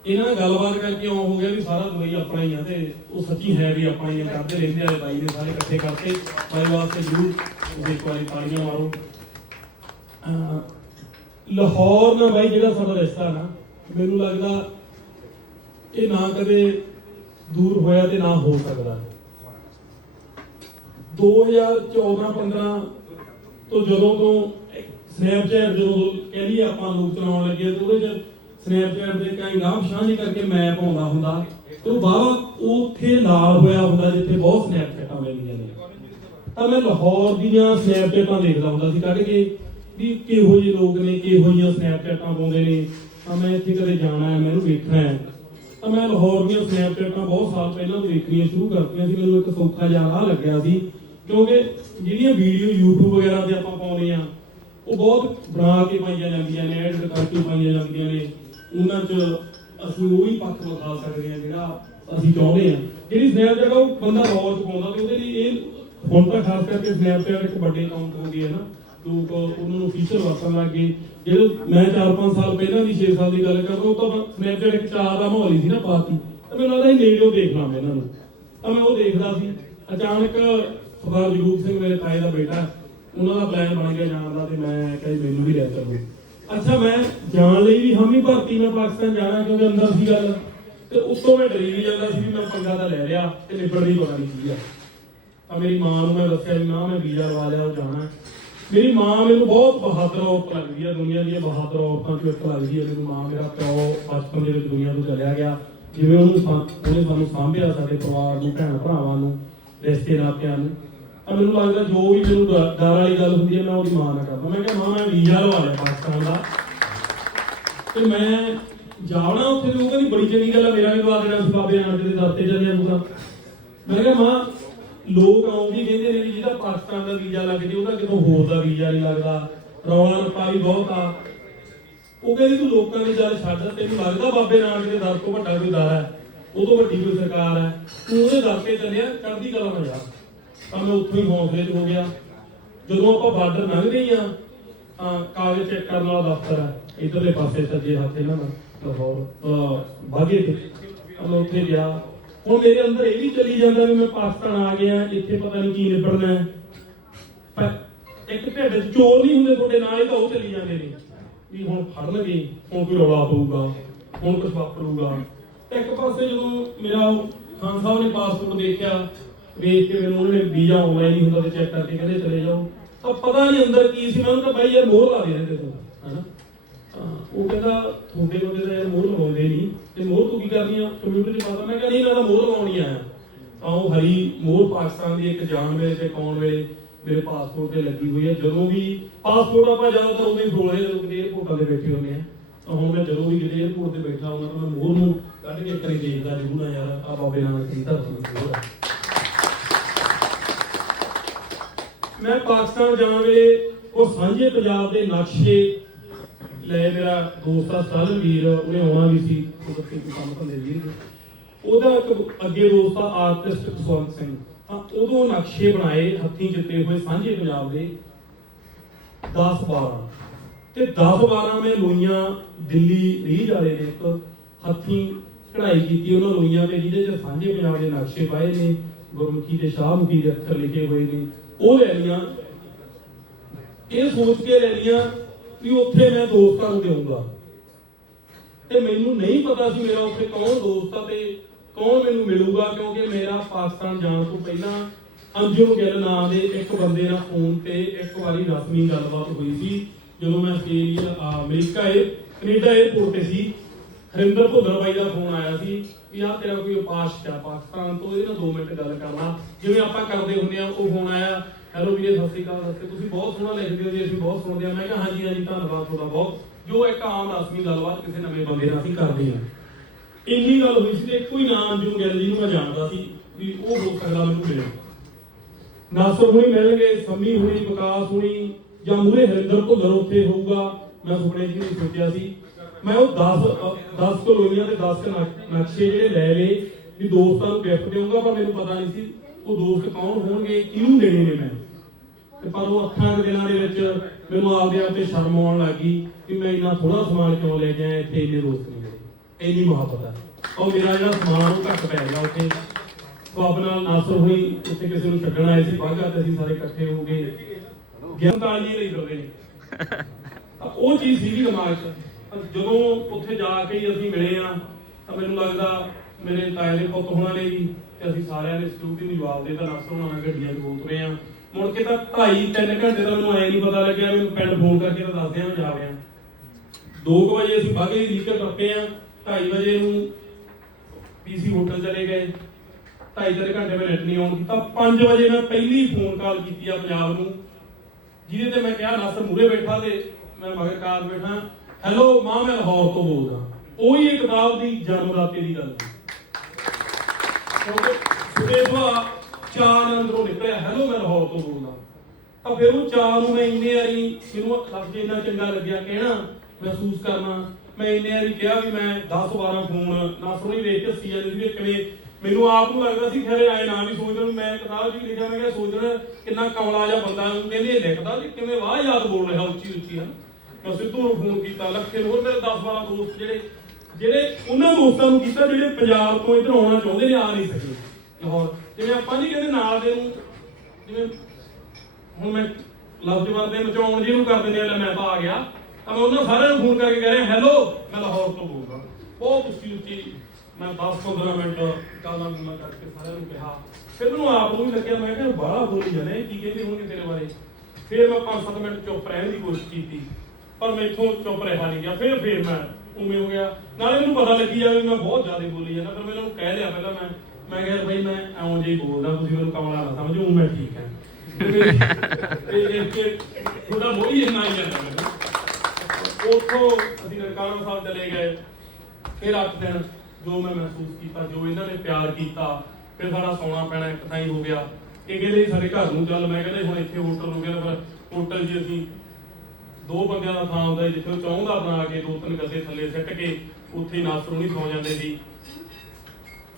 ਇਹਨਾਂ ਨਾਲ ਗੱਲਬਾਤ ਕਰਕੇ ਇਉਂ ਹੋ ਗਿਆ ਵੀ ਸਾਰਾ ਦੁਬਈ ਆਪਣਾ ਹੀ ਆ, ਤੇ ਉਹ ਸੱਚੀ ਹੈ ਵੀ ਆਪਣਾ ਹੀ ਆ। ਕਰਦੇ ਰਹਿੰਦੇ ਆ ਬਾਈ ਨੇ ਸਾਰੇ ਇਕੱਠੇ ਕਰਕੇ। ਬਾਈ ਵਾਸਤੇ ਜ਼ਰੂਰ ਤੁਸੀਂ ਇੱਕ ਵਾਰੀ ਤਾੜੀਆਂ ਮਾਰੋ। ਲਾਹੌਰ ਨਾਲ ਬਾਈ ਜਿਹੜਾ ਸਾਡਾ ਰਿਸ਼ਤਾ ਨਾ, ਮੈਨੂੰ ਲੱਗਦਾ ਇਹ ਨਾ ਕਦੇ ਦੂਰ ਹੋਇਆ ਤੇ ਨਾ ਹੋ ਸਕਦਾ। 2014-15 ਤੋਂ ਜਦੋਂ ਤੋਂ ਸਨੈਪਚੈਟ ਜਦੋਂ ਕਹਿ ਲਈਏ ਆਪਾਂ ਲੋਕ ਚਲਾਉਣ ਲੱਗੇ, ਤੇ ਉਹਦੇ 'ਚ ਸਨੈਪਚੈਟ ਦੇ ਕਈ ਗਾਂਹ ਨਹੀਂ ਕਰਕੇ ਮੈਂ ਪਾਉਂਦਾ ਹੁੰਦਾ, ਤੇ ਉਹ ਬਾਹਰ ਉੱਥੇ ਲਾਲ ਹੋਇਆ ਹੁੰਦਾ ਜਿੱਥੇ ਬਹੁਤ ਸਨੈਪਚੈਟਾਂ ਮਿਲਦੀਆਂ ਨੇ। ਤਾਂ ਮੈਂ ਲਾਹੌਰ ਦੀਆਂ ਸਨੈਪਚੈਟਾਂ ਦੇਖਦਾ ਹੁੰਦਾ ਸੀ ਕੱਢ ਕੇ ਵੀ ਕਿਹੋ ਜਿਹੇ ਲੋਕ ਨੇ, ਕਿਹੋ ਜਿਹੀਆਂ ਸਨੈਪਚੈਟਾਂ ਪਾਉਂਦੇ ਨੇ। ਤਾਂ ਮੈਂ ਇੱਥੇ ਕਦੇ ਜਾਣਾ ਹੈ, ਮੈਨੂੰ ਵੇਖਣਾ ਹੈ। ਤਾਂ ਮੈਂ ਲਾਹੌਰ ਦੀਆਂ ਸਨੈਪਚੈਟਾਂ ਬਹੁਤ ਸਾਲ ਪਹਿਲਾਂ ਤੋਂ ਦੇਖਣੀਆਂ ਸ਼ੁਰੂ ਕਰਤੀਆਂ ਸੀ। ਮੈਨੂੰ ਇੱਕ ਸੌਖਾ ਜਿਹਾ ਰਾਹ ਲੱਗਿਆ ਸੀ, ਕਿਉਂਕਿ ਜਿਹੜੀਆਂ ਵੀਡੀਓ YouTube ਵਗੈਰਾ ਤੇ ਆਪਾਂ ਪਾਉਂਦੇ ਆ ਉਹ ਬਹੁਤ ਬਣਾ ਕੇ ਪਾਈਆਂ ਜਾਂਦੀਆਂ ਨੇ, ਐਡਿਟ ਕਰਕੇ ਪਾਈਆਂ ਜਾਂਦੀਆਂ ਨੇ। ਉਹਨਾਂ 'ਚ ਅਸੀਂ ਉਹੀ ਪੱਖ ਵਿਖਾ ਸਕਦੇ ਹਾਂ ਜਿਹੜਾ ਅਸੀਂ ਚਾਹੁੰਦੇ ਹਾਂ। ਜਿਹੜੀ ਸਨੈਪਚੈਟ ਉਹ ਬੰਦਾ ਲਾਹੌਰ 'ਚ ਪਾਉਂਦਾ, ਤੇ ਉਹਦੇ ਲਈ ਇਹ ਹੁਣ ਤਾਂ ਖਾਸ ਕਰਕੇ ਸਨੈਪਚੈਟ ਇੱਕ ਵੱਡੇ ਅਕਾਊਂਟ ਹੋ ਗਏ ਹੈ ਨਾ, ਲੋਕ ਉਹਨਾਂ ਨੂੰ ਫੀਚਰ ਵਰਤਣ ਲੱਗ ਗਏ। ਜਦੋਂ ਮੈਂ 4-5 ਸਾਲ ਪਹਿਲਾਂ ਦੀ 6 ਸਾਲ ਦੀ ਗੱਲ ਕਰਦਾ, ਉਹ ਤਾਂ ਸਨੈਪਚੈਟ ਇੱਕ ਚਾਰ ਦਾ ਮਾਹੌਲ ਹੀ ਸੀ ਨਾ ਪਾਤੀ। ਤਾਂ ਮੈਨੂੰ ਲੱਗਦਾ ਇਹ ਨੇੜਿਓਂ ਦੇਖ ਲਾਂ ਮੈਂ ਇਹਨਾਂ ਨੂੰ। ਤਾਂ ਮੈਂ ਉਹ ਦੇਖਦਾ ਸੀ, ਅਚਾਨਕ ਸਰਦਾਰ ਜਗਰੂਪ ਸਿੰਘ ਮੇਰੇ ਤਾਏ ਦਾ ਬੇਟਾ, ਉਹਨਾਂ ਦਾ ਪਲਾਨ ਬਣ ਗਿਆ ਜਾਣ ਦਾ, ਤੇ ਮੈਂ ਕਿਹਾ ਮੈਨੂੰ ਵੀ ਲੈ ਚੱਲੋ। ਅੱਛਾ, ਮੈਂ ਜਾਣ ਲਈ ਵੀ ਹਾਮੀ ਭਰਤੀ, ਮੈਂ ਪਾਕਿਸਤਾਨ ਜਾਣਾ ਕਿਉਂਕਿ ਅੰਦਰ ਸੀ ਗੱਲ, ਤੇ ਉੱਤੋਂ ਮੈਂ ਡਰੀ ਵੀ ਜਾਂਦਾ ਸੀ ਵੀ ਮੈਂ ਪੰਗਾ ਤਾਂ ਲੈ ਲਿਆ ਤੇ ਨਿਬੜਦੀ ਪਤਾ ਨਹੀਂ ਸੀਗਾ। ਤਾਂ ਮੇਰੀ ਮਾਂ ਨੂੰ ਮੈਂ ਦੱਸਿਆ ਵੀ ਮਾਂ ਮੈਂ ਵੀਜ਼ਾ ਲਵਾ ਲਿਆ, ਉਹ ਜਾਣਾ। ਮੇਰੀ ਮਾਂ ਮੈਨੂੰ ਬਹੁਤ ਬਹਾਦਰ ਔਰਤ ਲੱਗਦੀ ਹੈ, ਦੁਨੀਆ ਦੀਆਂ ਬਹਾਦਰ ਔਰਤਾਂ 'ਚੋਂ ਇੱਕ ਲੱਗਦੀ ਹੈ ਮੈਨੂੰ ਮਾਂ। ਮੇਰਾ ਪਿਓ ਬਚਪਨ ਦੇ ਵਿੱਚ ਦੁਨੀਆ ਤੋਂ ਚਲਿਆ ਗਿਆ, ਜਿਵੇਂ ਉਹਨੇ ਸਾਨੂੰ ਸਾਂਭਿਆ, ਸਾਡੇ ਪਰਿਵਾਰ ਨੂੰ, ਭੈਣ ਭਰਾਵਾਂ ਨੂੰ, ਰਿਸ਼ਤੇ ਨਾਤਿਆਂ ਨੂੰ। ਤਾਂ ਮੈਨੂੰ ਲੱਗਦਾ ਜੋ ਵੀ ਮੈਨੂੰ ਡਰ ਵਾਲੀ ਗੱਲ ਹੁੰਦੀ ਹੈ ਮੈਂ ਉਹਦੀ ਮਾਂ ਨਾਲ ਕਰਦਾ। ਮੈਂ ਕਿਹਾ ਮਾਂ ਮੈਂ ਵੀਜ਼ਾ ਲਵਾ ਲਿਆ ਪਾਕਿਸਤਾਨ ਦਾ, ਤੇ ਮੈਂ ਜਾਣਾ ਉੱਥੇ। ਤੇ ਉਹ ਕਹਿੰਦੀ ਬੜੀ ਚੰਗੀ ਗੱਲ ਹੈ, ਮੇਰਾ ਵੀ ਲਵਾ ਦੇਣਾ ਸੀ ਬਾਬੇ ਨਾਨਕ ਦੇ ਦਰ ਤੇ ਜਾਂਦੇ ਨੂੰ। ਤਾਂ ਮੈਂ ਕਿਹਾ ਮਾਂ ਲੋਕ ਆਉਂਦੀ ਕਹਿੰਦੇ ਨੇ ਵੀ ਜਿਹਦਾ ਪਾਕਿਸਤਾਨ ਦਾ ਵੀਜ਼ਾ ਲੱਗ ਜੇ ਉਹਦਾ ਕਿਤੋਂ ਹੋਰ ਦਾ ਵੀਜ਼ਾ ਨਹੀਂ ਲੱਗਦਾ, ਰੌਲਾ ਰੱਪਾ ਵੀ ਬਹੁਤ ਆ। ਉਹ ਕਹਿੰਦੇ ਤੂੰ ਲੋਕਾਂ ਦੀ ਗੱਲ ਛੱਡ, ਤੈਨੂੰ ਲੱਗਦਾ ਬਾਬੇ ਨਾਨਕ ਦੇ ਦਰ ਤੋਂ ਵੱਡਾ ਕੋਈ ਦਰ ਹੈ, ਉਹ ਤੋਂ ਵੱਡੀ ਕੋਈ ਸਰਕਾਰ ਹੈ, ਤੂੰ ਉਹਦੇ ਦਰ ਤੇ ਚੱਲਿਆ, ਚੜ੍ਹਦੀ ਕਲਾ ਨਾਲ ਜਾ। ਤਾਂ ਮੈਂ ਉੱਥੋਂ ਹੀ ਹੌਸਲੇ 'ਚ ਹੋ ਗਿਆ। ਜਦੋਂ ਆਪਾਂ ਬਾਰਡਰ ਲੰਘਦੇ ਹੀ ਆ ਤਾਂ ਕਾਗਜ਼ ਚੈੱਕ ਕਰਨ ਵਾਲਾ ਦਫ਼ਤਰ ਹੈ ਇੱਧਰਲੇ ਪਾਸੇ ਸੱਜੇ ਹੱਥ ਇਹਨਾਂ ਦਾ ਲਾਹੌਰ ਬਾਗੇ ਤੇ, ਮੈਂ ਉੱਥੇ ਗਿਆ। ਹੁਣ ਮੇਰੇ ਅੰਦਰ ਇਹ ਵੀ ਚੱਲੀ ਜਾਂਦਾ ਵੀ ਮੈਂ ਪਾਕਿਸਤਾਨ ਆ ਗਿਆ, ਇੱਥੇ ਪਤਾ ਨਹੀਂ ਕੀ ਨਿਬੜਨਾ ਹੈ। ਪਰ ਇੱਕ ਢਿੱਡ 'ਚ ਚੋਰ ਨਹੀਂ ਹੁੰਦੇ ਤੁਹਾਡੇ ਨਾਲ ਹੀ, ਤਾਂ ਉਹ ਚੱਲੀ ਜਾਂਦੇ ਨੇ ਵੀ ਹੁਣ ਫੜਨਗੇ, ਹੁਣ ਕੋਈ ਰੌਲਾ ਪਊਗਾ, ਹੁਣ ਕੁਛ ਵਾਪਰੂਗਾ। ਇੱਕ ਪਾਸੇ ਜਦੋਂ ਮੇਰਾ ਖਾਨ ਸਾਹਿਬ ਨੇ ਪਾਸਪੋਰਟ ਦੇਖਿਆ, ਵੇਖ ਕੇ ਮੈਨੂੰ ਉਹਨੇ ਵੀਜ਼ਾ ਆਨਲਾਈਨ ਹੀ ਹੁੰਦਾ ਤੇ ਚੈੱਕ ਕਰਕੇ ਕਹਿੰਦੇ ਚਲੇ ਜਾਓ, ਤਾਂ ਪਤਾ ਨਹੀਂ ਅੰਦਰ ਕੀ ਸੀ। ਮੈਂ ਉਹਨੂੰ ਕਿਹਾ ਬਾਈ ਯਾਰ ਮੋਹਰ ਲਾ ਦੇ ਰਹਿੰਦੇ ਤੂੰ, ਹਨਾ। ਉਹ ਕਹਿੰਦਾ ਤੁਹਾਡੇ ਬੰਦੇ ਤਾਂ ਯਾਰ ਮੋਹਰ ਲਵਾਉਂਦੇ ਨਹੀਂ, ਤੇ ਮੋਹਰ ਤੂੰ ਕੀ ਕਰਨੀ ਆ, ਕੰਪਿਊਟਰ 'ਚ ਪਾਤਾ। ਮੈਂ ਕਿਹਾ ਨਹੀਂ, ਮੈਂ ਤਾਂ ਮੋਹਰ ਲਵਾਉਣ ਨਹੀਂ ਆਇਆ। ਤਾਂ ਉਹ ਹਰੀ ਮੋਹਰ ਪਾਕਿਸਤਾਨ ਦੀ ਇੱਕ ਜਾਣ ਵੇਲੇ ਤੇ ਕੌਣ ਵੇਲੇ ਮੇਰੇ ਪਾਸਪੋਰਟ ਤੇ ਲੱਗੀ ਹੋਈ ਹੈ। ਜਦੋਂ ਵੀ ਪਾਸਪੋਰਟ ਆਪਾਂ ਜ਼ਿਆਦਾਤਰ ਉਦੋਂ ਹੀ ਖੋਲਦੇ ਜਦੋਂ ਕਿਤੇ ਏਅਰਪੋਰਟਾਂ ਤੇ ਬੈਠੇ ਹੁੰਦੇ ਆ। ਤਾਂ ਹੁਣ ਮੈਂ ਜਦੋਂ ਵੀ ਕਿਤੇ ਏਅਰਪੋਰਟ ਤੇ ਬੈਠਾ ਹੁੰਦਾ ਤਾਂ ਮੈਂ ਮੋਹਰ ਨੂੰ ਕੱਢ ਕੇ ਕਰੀ ਦੇਖਦਾ ਜ਼ਰੂਰ ਨਾ ਯਾਰ ਆ ਬਾਬੇ ਨਾਨਕ ਦੀ ਧਰਤੀ ਮੋਹਰ ਹੈ। ਮੈਂ ਪਾਕਿਸਤਾਨ ਜਾਣ ਵੇਲੇ ਉਹ ਸਾਂਝੇ ਪੰਜਾਬ ਦੇ ਨਕਸ਼ੇ ਲੈ, ਮੇਰਾ ਦੋਸਤ ਆ ਸਟਾਲਨ ਵੀਰ, ਉਹਨੇ ਆਉਣਾ ਵੀ ਸੀ, ਉਹਦੇ ਕੰਮ ਧੰਦੇ ਵੀਰ ਉਹਦਾ ਇੱਕ ਅੱਗੇ ਦੋਸਤ ਆ ਆਰਟਿਸਟ ਕੁਲਵੰਤ ਸਿੰਘ। ਉਦੋਂ ਨਕਸ਼ੇ ਬਣਾਏ ਹੱਥੀਂ ਜਿੱਤੇ ਹੋਏ ਸਾਂਝੇ ਪੰਜਾਬ ਦੇ 10-12 ਤੇ 10-12 ਮੈਂ ਲੋਈਆਂ ਦਿੱਲੀ ਰੀਝ ਵਾਲੇ ਨੇ ਇੱਕ ਹੱਥੀਂ ਕਢਾਈ ਕੀਤੀ ਉਹਨਾਂ ਲੋਈਆਂ ਤੇ, ਜਿਹਦੇ 'ਚ ਸਾਂਝੇ ਪੰਜਾਬ ਦੇ ਨਕਸ਼ੇ ਪਾਏ ਨੇ, ਗੁਰਮੁਖੀ ਤੇ ਸ਼ਾਹਮੁਖੀ ਦੇ ਅੱਖਰ ਲਿਖੇ ਹੋਏ ਨੇ। ਉਹ ਲੈ ਲਈਆਂ, ਇਹ ਸੋਚ ਕੇ ਲੈ ਲਈਆਂ ਵੀ ਉੱਥੇ ਮੈਂ ਦੋਸਤਾਂ ਨੂੰ ਦੇਵਾਂਗਾ। ਤੇ ਮੈਨੂੰ ਨਹੀਂ ਪਤਾ ਸੀ ਮੇਰਾ ਉੱਥੇ ਕੌਣ ਦੋਸਤ ਆ ਤੇ ਕੌਣ ਮੈਨੂੰ ਮਿਲੂਗਾ, ਕਿਉਂਕਿ ਮੇਰਾ ਪਾਕਿਸਤਾਨ ਜਾਣ ਤੋਂ ਪਹਿਲਾਂ ਅੰਜੁਮ ਗਿੱਲ ਨਾਂ ਦੇ ਇੱਕ ਬੰਦੇ ਨਾਲ ਫੋਨ ਤੇ ਇੱਕ ਵਾਰੀ ਰਸਮੀ ਗੱਲਬਾਤ ਹੋਈ ਸੀ। ਜਦੋਂ ਮੈਂ ਅਮਰੀਕਾ ਕੈਨੇਡਾ ਏਅਰਪੋਰਟ ਤੇ ਸੀ, ਹਰਿੰਦਰ ਭੁੱਲਰ ਬਾਈ ਦਾ ਫੋਨ ਆਇਆ ਸੀ ਵੀ ਆਹ ਤੇਰਾ ਕੋਈ ਉਪਾਸ਼ਕ ਆ ਪਾਕਿਸਤਾਨ ਤੋਂ, ਇਹਦੇ ਨਾਲ 2 ਮਿੰਟ ਗੱਲ ਕਰਨਾ, ਜਿਵੇਂ ਆਪਾਂ ਕਰਦੇ ਹੁੰਦੇ ਆ। ਉਹ ਫੋਨ ਆਇਆ, ਹੈਲੋ ਵੀਰੇ ਸਤਿ ਸ਼੍ਰੀ ਅਕਾਲ, ਤੁਸੀਂ ਬਹੁਤ ਸੋਹਣਾ ਲਿਖਦੇ ਹੋ ਜੀ, ਅਸੀਂ ਬਹੁਤ ਸੁਣਦੇ ਆ। ਮੈਂ ਕਿਹਾ ਹਾਂਜੀ ਹਾਂਜੀ ਧੰਨਵਾਦ ਤੁਹਾਡਾ ਬਹੁਤ, ਜੋ ਇੱਕ ਆਮ ਰਸਮੀ ਗੱਲਬਾਤ ਕਿਸੇ ਨਵੇਂ ਬੰਦੇ ਨਾਲ ਅਸੀਂ ਕਰਦੇ ਹਾਂ। ਇੰਨੀ ਗੱਲ ਹੋਈ ਸੀ ਤੇ ਇੱਕੋ ਹੀ ਨਾਮ ਅੰਜੁਮ ਗਿੱਲ ਜਿਹਨੂੰ ਮੈਂ ਜਾਣਦਾ ਸੀ ਵੀ ਉਹ ਹੋ ਸਕਦਾ ਮੈਨੂੰ ਮਿਲੇ। ਨਾਸਰ ਹੁਣੀ ਮਿਲਣਗੇ, ਸੰਮੀ ਹੁਣੀ, ਵਿਕਾਸ ਹੁਣੀ, ਜਾਂ ਮੂਹਰੇ ਹਰਿੰਦਰ ਭੁੱਲਰ ਉੱਥੇ ਹੋਊਗਾ, ਮੈਂ ਸੁਪਨੇ 'ਚ ਨਹੀਂ ਸੋਚਿਆ ਸੀ। ਮੈਂ ਉਹ 10 ਕਲੋਨੀਆਂ ਤੇ 10 ਨਕਸ਼ੇ ਜਿਹੜੇ ਲੈ ਲਏ ਵੀ ਦੋਸਤਾਂ ਨੂੰ ਗਿਫਟ ਦੇਵਾਂਗਾ, ਪਰ ਮੈਨੂੰ ਪਤਾ ਨਹੀਂ ਸੀ ਉਹ ਦੋਸਤ ਕੌਣ ਹੋਣਗੇ, ਕਿਹਨੂੰ ਦੇਣੇ ਨੇ ਮੈਂ। ਤੇ ਪਰ ਉਹ ਅੱਖਾਂ ਦੇ ਦਿਨਾਂ ਦੇ ਵਿੱਚ ਮੈਨੂੰ ਆਪਦੇ ਆਪ ਤੇ ਸ਼ਰਮ ਆਉਣ ਲੱਗੀ ਕਿ ਮੈਂ ਇੰਨਾ ਥੋੜਾ ਸਮਾਨ ਕਿਉਂ ਲੈ ਕੇ ਆਇਆ, ਇੱਥੇ ਇੰਨੇ ਦੋਸਤ ਨਹੀਂ ਮਿਲੇ, ਇੰਨੀ ਮੁਹੱਬਤ ਹੈ। ਉਹ ਮੇਰਾ ਜਿਹੜਾ ਸਮਾਨ ਉਹ ਘੱਟ ਪੈ ਗਿਆ ਉੱਥੇ। ਬਾਬ ਨਾਲ ਨਾਸਰ ਹੋਈ ਉੱਥੇ ਕਿਸੇ ਨੂੰ ਛੱਡਣ ਆਏ ਸੀ ਬਾਘਾ, ਤੇ ਅਸੀਂ ਸਾਰੇ ਇਕੱਠੇ ਹੋ ਗਏ ਗਿਆਨ ਤਾਲੀਆਂ ਲਈ ਫਿਰਦੇ ਨੇ। ਉਹ ਚੀਜ਼ ਸੀਗੀ ਦਿਮਾਗ 'ਚ। ਜਦੋਂ ਉੱਥੇ ਜਾ ਕੇ ਹੀ ਅਸੀਂ ਮਿਲੇ ਆ ਤਾਂ ਮੈਨੂੰ ਲੱਗਦਾ ਮੇਰੇ ਤਾਏ ਦੇ ਪੁੱਤ ਹੋਣਾ ਨੇ ਵੀ, ਤੇ ਅਸੀਂ ਸਾਰਿਆਂ ਨੇ ਸਲੂਕ ਹੀ ਜਵਾਬ ਦੇ ਤਾਂ ਨਾਸਰ ਹੋਣਾ ਗੱਡੀਆਂ 'ਚ ਬੋਲ ਰਹੇ ਆ। ਮੁੜ ਕੇ ਤਾਂ 2.5-3 ਘੰਟੇ ਦਾ ਮੈਨੂੰ ਐ ਨਹੀਂ ਪਤਾ ਲੱਗਿਆ, ਮੈਨੂੰ ਪਿੰਡ ਫੋਨ ਕਰਕੇ ਤਾਂ ਦੱਸਦੇ ਆ ਜਾ ਰਹੇ ਆ। 2 ਵਜੇ ਅਸੀਂ ਬਾਘੇ ਦੀ ਲੀਕਰ ਟੱਪੇ ਆ, 2:30 ਵਜੇ ਨੂੰ ਪੀਸੀ ਹੋਟਲ ਚਲੇ ਗਏ। 2.5-3 ਘੰਟੇ ਮੈਂ ਨੈਟ ਨਹੀਂ ਆਨ ਕੀਤਾ। 5 ਵਜੇ ਮੈਂ ਪਹਿਲੀ ਫੋਨ ਕਾਲ ਕੀਤੀ ਆ ਪੰਜਾਬ ਨੂੰ, ਜਿਹਦੇ ਤੇ ਮੈਂ ਕਿਹਾ ਨਾਸਰ ਮੂਹਰੇ ਬੈਠਾ ਤੇ ਮੈਂ ਮਗਰ ਕਾਰ ਬੈਠਾ, ਹੈਲੋ ਮਾਂ ਮੈਂ ਲਾਹੌਰ ਤੋਂ ਬੋਲਦਾ। ਉਹੀ ਇਹ ਕਿਤਾਬ ਦੀ ਜਨਮਦਾਤੇ ਦੀ ਗੱਲ ਸੁਦੇਵਾ ਚਾਹ ਅੰਦਰੋਂ ਨਿਕਲਿਆ, ਹੈਲੋ ਮੈਂ ਲਾਹੌਰ ਤੋਂ ਬੋਲਦਾ। ਤਾਂ ਫਿਰ ਉਹ ਚਾਹ ਨੂੰ ਮੈਂ ਇੰਨੇ ਵਾਰੀ ਮੈਨੂੰ ਲਫ਼ਜ਼ ਇੰਨਾ ਚੰਗਾ ਲੱਗਿਆ ਕਹਿਣਾ, ਮਹਿਸੂਸ ਕਰਨਾ। ਮੈਂ ਇੰਨੇ ਵਾਰੀ ਕਿਹਾ ਵੀ ਮੈਂ 10-12 ਫੋਨ ਨਾਸਰ ਨੂੰ ਵੇਖ ਕੇ ਹੱਸੀ ਜਾਂਦੇ ਸੀ ਵੀ ਕਿਵੇਂ ਮੈਨੂੰ ਆਪ ਨੂੰ ਲੱਗਦਾ ਸੀ ਖੈਰੇ ਆਏ ਨਾ ਵੀ ਸੋਚਦਾ ਵੀ ਮੈਂ ਕਿਤਾਬ 'ਚ ਲਿਖਿਆ, ਮੈਂ ਕਿਹਾ ਸੋਚਣਾ ਕਿੰਨਾ ਕਮਲਾ ਜਿਹਾ ਬੰਦਾ ਉਹਨੂੰ ਕਹਿੰਦੇ ਇਹ ਲਿਖਦਾ ਵੀ ਕਿਵੇਂ ਵਾਹ ਯਾਦ ਬੋਲ ਰਿਹਾ ਉੱਚੀ ਉੱਚੀ। ਮੈਂ ਸਿੱਧੂ ਨੂੰ ਫੋਨ ਕੀਤਾ, ਲੱਖੇ ਨੂੰ, ਹੋਰ ਮੇਰੇ 10-12 ਦੋਸਤ ਜਿਹੜੇ ਉਹਨਾਂ ਦੋਸਤਾਂ ਨੂੰ ਕੀਤਾ ਜਿਹੜੇ ਪੰਜਾਬ ਤੋਂ ਇੱਧਰ ਆਉਣਾ ਚਾਹੁੰਦੇ ਨੇ, ਆ ਨਹੀਂ ਸਕੇ ਲਾਹੌਰ। ਜਿਵੇਂ ਆਪਾਂ ਨਹੀਂ ਕਹਿੰਦੇ ਨਾਲ ਦੇ ਨੂੰ, ਜਿਵੇਂ ਹੁਣ ਮੈਂ ਲਫ਼ਜ਼ ਵਰਦੇ ਮਚਾਉਣ ਜਿਹਨੂੰ ਕਰ ਦਿੰਦੇ ਆ ਮੈਂ ਤਾਂ ਆ ਗਿਆ, ਤਾਂ ਮੈਂ ਉਹਨਾਂ ਸਾਰਿਆਂ ਨੂੰ ਫੋਨ ਕਰਕੇ ਕਹਿ ਰਿਹਾ ਹੈਲੋ ਮੈਂ ਲਾਹੌਰ ਤੋਂ ਬੋਲਦਾ। ਬਹੁਤ ਉੱਚੀ ਉੱਚੀ ਮੈਂ 10-15 ਮਿੰਟ ਕਾਲਾਂ ਗੁੱਲਾਂ ਕਰਕੇ ਸਾਰਿਆਂ ਨੂੰ ਕਿਹਾ। ਫਿਰ ਮੈਨੂੰ ਆਪ ਨੂੰ ਵੀ ਲੱਗਿਆ, ਮੈਂ ਕਿਹਾ ਬਾਹਲਾ ਬੋਲੀ ਜਾਣੇ ਕੀ ਕਹਿੰਦੇ ਹੋਣਗੇ ਤੇਰੇ ਬਾਰੇ। ਫਿਰ ਮੈਂ 5-7 ਮਿੰਟ ਚੁੱਪ ਰਹਿਣ ਦੀ ਕੋਸ਼ਿਸ਼ ਕੀਤੀ, ਪਰ ਮੈਥੋਂ ਚੁੱਪ ਰਿਹਾ ਨਹੀਂ ਗਿਆ। ਫਿਰ ਮੈਂ ਉਵੇਂ ਹੋ ਗਿਆ, ਨਾਲੇ ਮੈਨੂੰ ਪਤਾ ਲੱਗੀ ਜਾਵੇ ਮੈਂ ਬਹੁਤ ਜ਼ਿਆਦਾ ਬੋਲੀ ਜਾਂਦਾ। ਫਿਰ ਮੈਂ ਇਹਨਾਂ ਨੂੰ ਕਹਿ ਲਿਆ ਪਹਿਲਾਂ, ਮੈਂ ਕਿਹਾ ਬਈ ਮੈਂ ਐਉਂ ਜਿਹੀ ਬੋਲਦਾ, ਤੁਸੀਂ ਮੈਨੂੰ ਕਮਲਾ ਨਾ ਸਮਝੋ, ਮੈਂ ਠੀਕ ਹੈ। ਥੋੜਾ ਮੋਹੀ ਇੰਨਾ ਹੀ ਜਾਂਦਾ ਮੈਨੂੰ। ਉੱਥੋਂ ਅਸੀਂ ਨਨਕਾਣਾ ਸਾਹਿਬ ਚਲੇ ਗਏ। ਫਿਰ 8 ਦਿਨ ਜੋ ਮੈਂ ਮਹਿਸੂਸ ਕੀਤਾ, ਜੋ ਇਹਨਾਂ ਨੇ ਪਿਆਰ ਕੀਤਾ, ਫਿਰ ਸਾਡਾ ਸੌਣਾ ਪੈਣਾ ਇੱਕ ਥਾਂ ਹੀ ਹੋ ਗਿਆ। ਇਹ ਕਹਿੰਦੇ ਸਾਡੇ ਘਰ ਨੂੰ ਚੱਲ, ਮੈਂ ਕਹਿੰਦਾ ਹੁਣ ਇੱਥੇ ਹੋਟਲ ਹੋ ਗਿਆ, ਪਰ ਹੋਟਲ 'ਚ ਅਸੀਂ 2 ਬੰਦਿਆਂ ਦਾ ਥਾਂ ਹੁੰਦਾ ਜਿੱਥੇ ਉਹ ਚਾਹੁੰਦਾ ਬਣਾ ਕੇ 2-3 ਗੱਦੇ ਥੱਲੇ ਸਿੱਟ ਕੇ ਉੱਥੇ ਨਾਸਰੂਣੀ ਸੌ ਜਾਂਦੇ ਸੀ।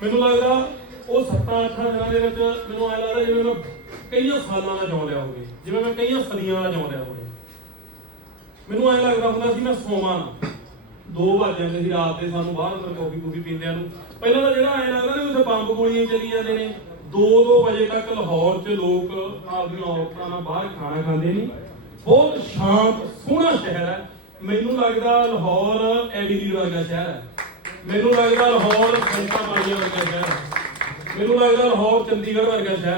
ਮੈਨੂੰ ਲੱਗਦਾ ਉਹ 7-8 ਦਿਨਾਂ ਦੇ ਵਿੱਚ ਮੈਨੂੰ ਐਂ ਲੱਗਦਾ ਜਿਵੇਂ ਮੈਂ ਕਈਆਂ ਸਾਲਾਂ ਦਾ ਜਿਉਂ ਲਿਆ ਹੋਵੇ, ਜਿਵੇਂ ਮੈਂ ਕਈਆਂ ਸਦੀਆਂ ਦਾ ਜਿਉਂ ਲਿਆ ਹੋਵੇ। ਮੈਨੂੰ ਐਂ ਲੱਗਦਾ ਹੁੰਦਾ ਸੀ ਮੈਂ ਸੌਵਾਂ ਨਾ। 2 ਵੱਜ ਜਾਂਦੇ ਸੀ ਰਾਤ ਦੇ ਸਾਨੂੰ ਬਾਹਰ ਅੰਦਰ ਕੌਫੀ ਪੀਂਦਿਆਂ ਨੂੰ। ਪਹਿਲਾਂ ਤਾਂ ਜਿਹੜਾ ਐਂ ਲੱਗਦਾ ਨਾ ਉੱਥੇ ਬੰਬ ਗੋਲੀਆਂ ਚੱਲੀ ਜਾਂਦੇ ਨੇ। 2-2 ਵਜੇ ਤੱਕ ਲਾਹੌਰ 'ਚ ਲੋਕ ਆਪਦੀਆਂ ਔਰਤਾਂ ਨਾਲ ਬਾਹਰ ਖਾਣਾ ਖਾਂਦੇ ਨੇ। ਬਹੁਤ ਸ਼ਾਂਤ ਸੋਹਣਾ ਸ਼ਹਿਰ ਹੈ। ਮੈਨੂੰ ਲੱਗਦਾ ਲਾਹੌਰ ਐਡੀਲੀ ਵਰਗਾ ਸ਼ਹਿਰ ਹੈ। ਮੈਨੂੰ ਲੱਗਦਾ ਲਾਹੌਰ ਸੈਂਟਾ ਮਾਰੀਆ ਵਰਗਾ ਸ਼ਹਿਰ ਹੈ। ਮੈਨੂੰ ਲੱਗਦਾ ਲਾਹੌਰ ਚੰਡੀਗੜ੍ਹ ਵਰਗਾ ਸ਼ਹਿਰ ਹੈ।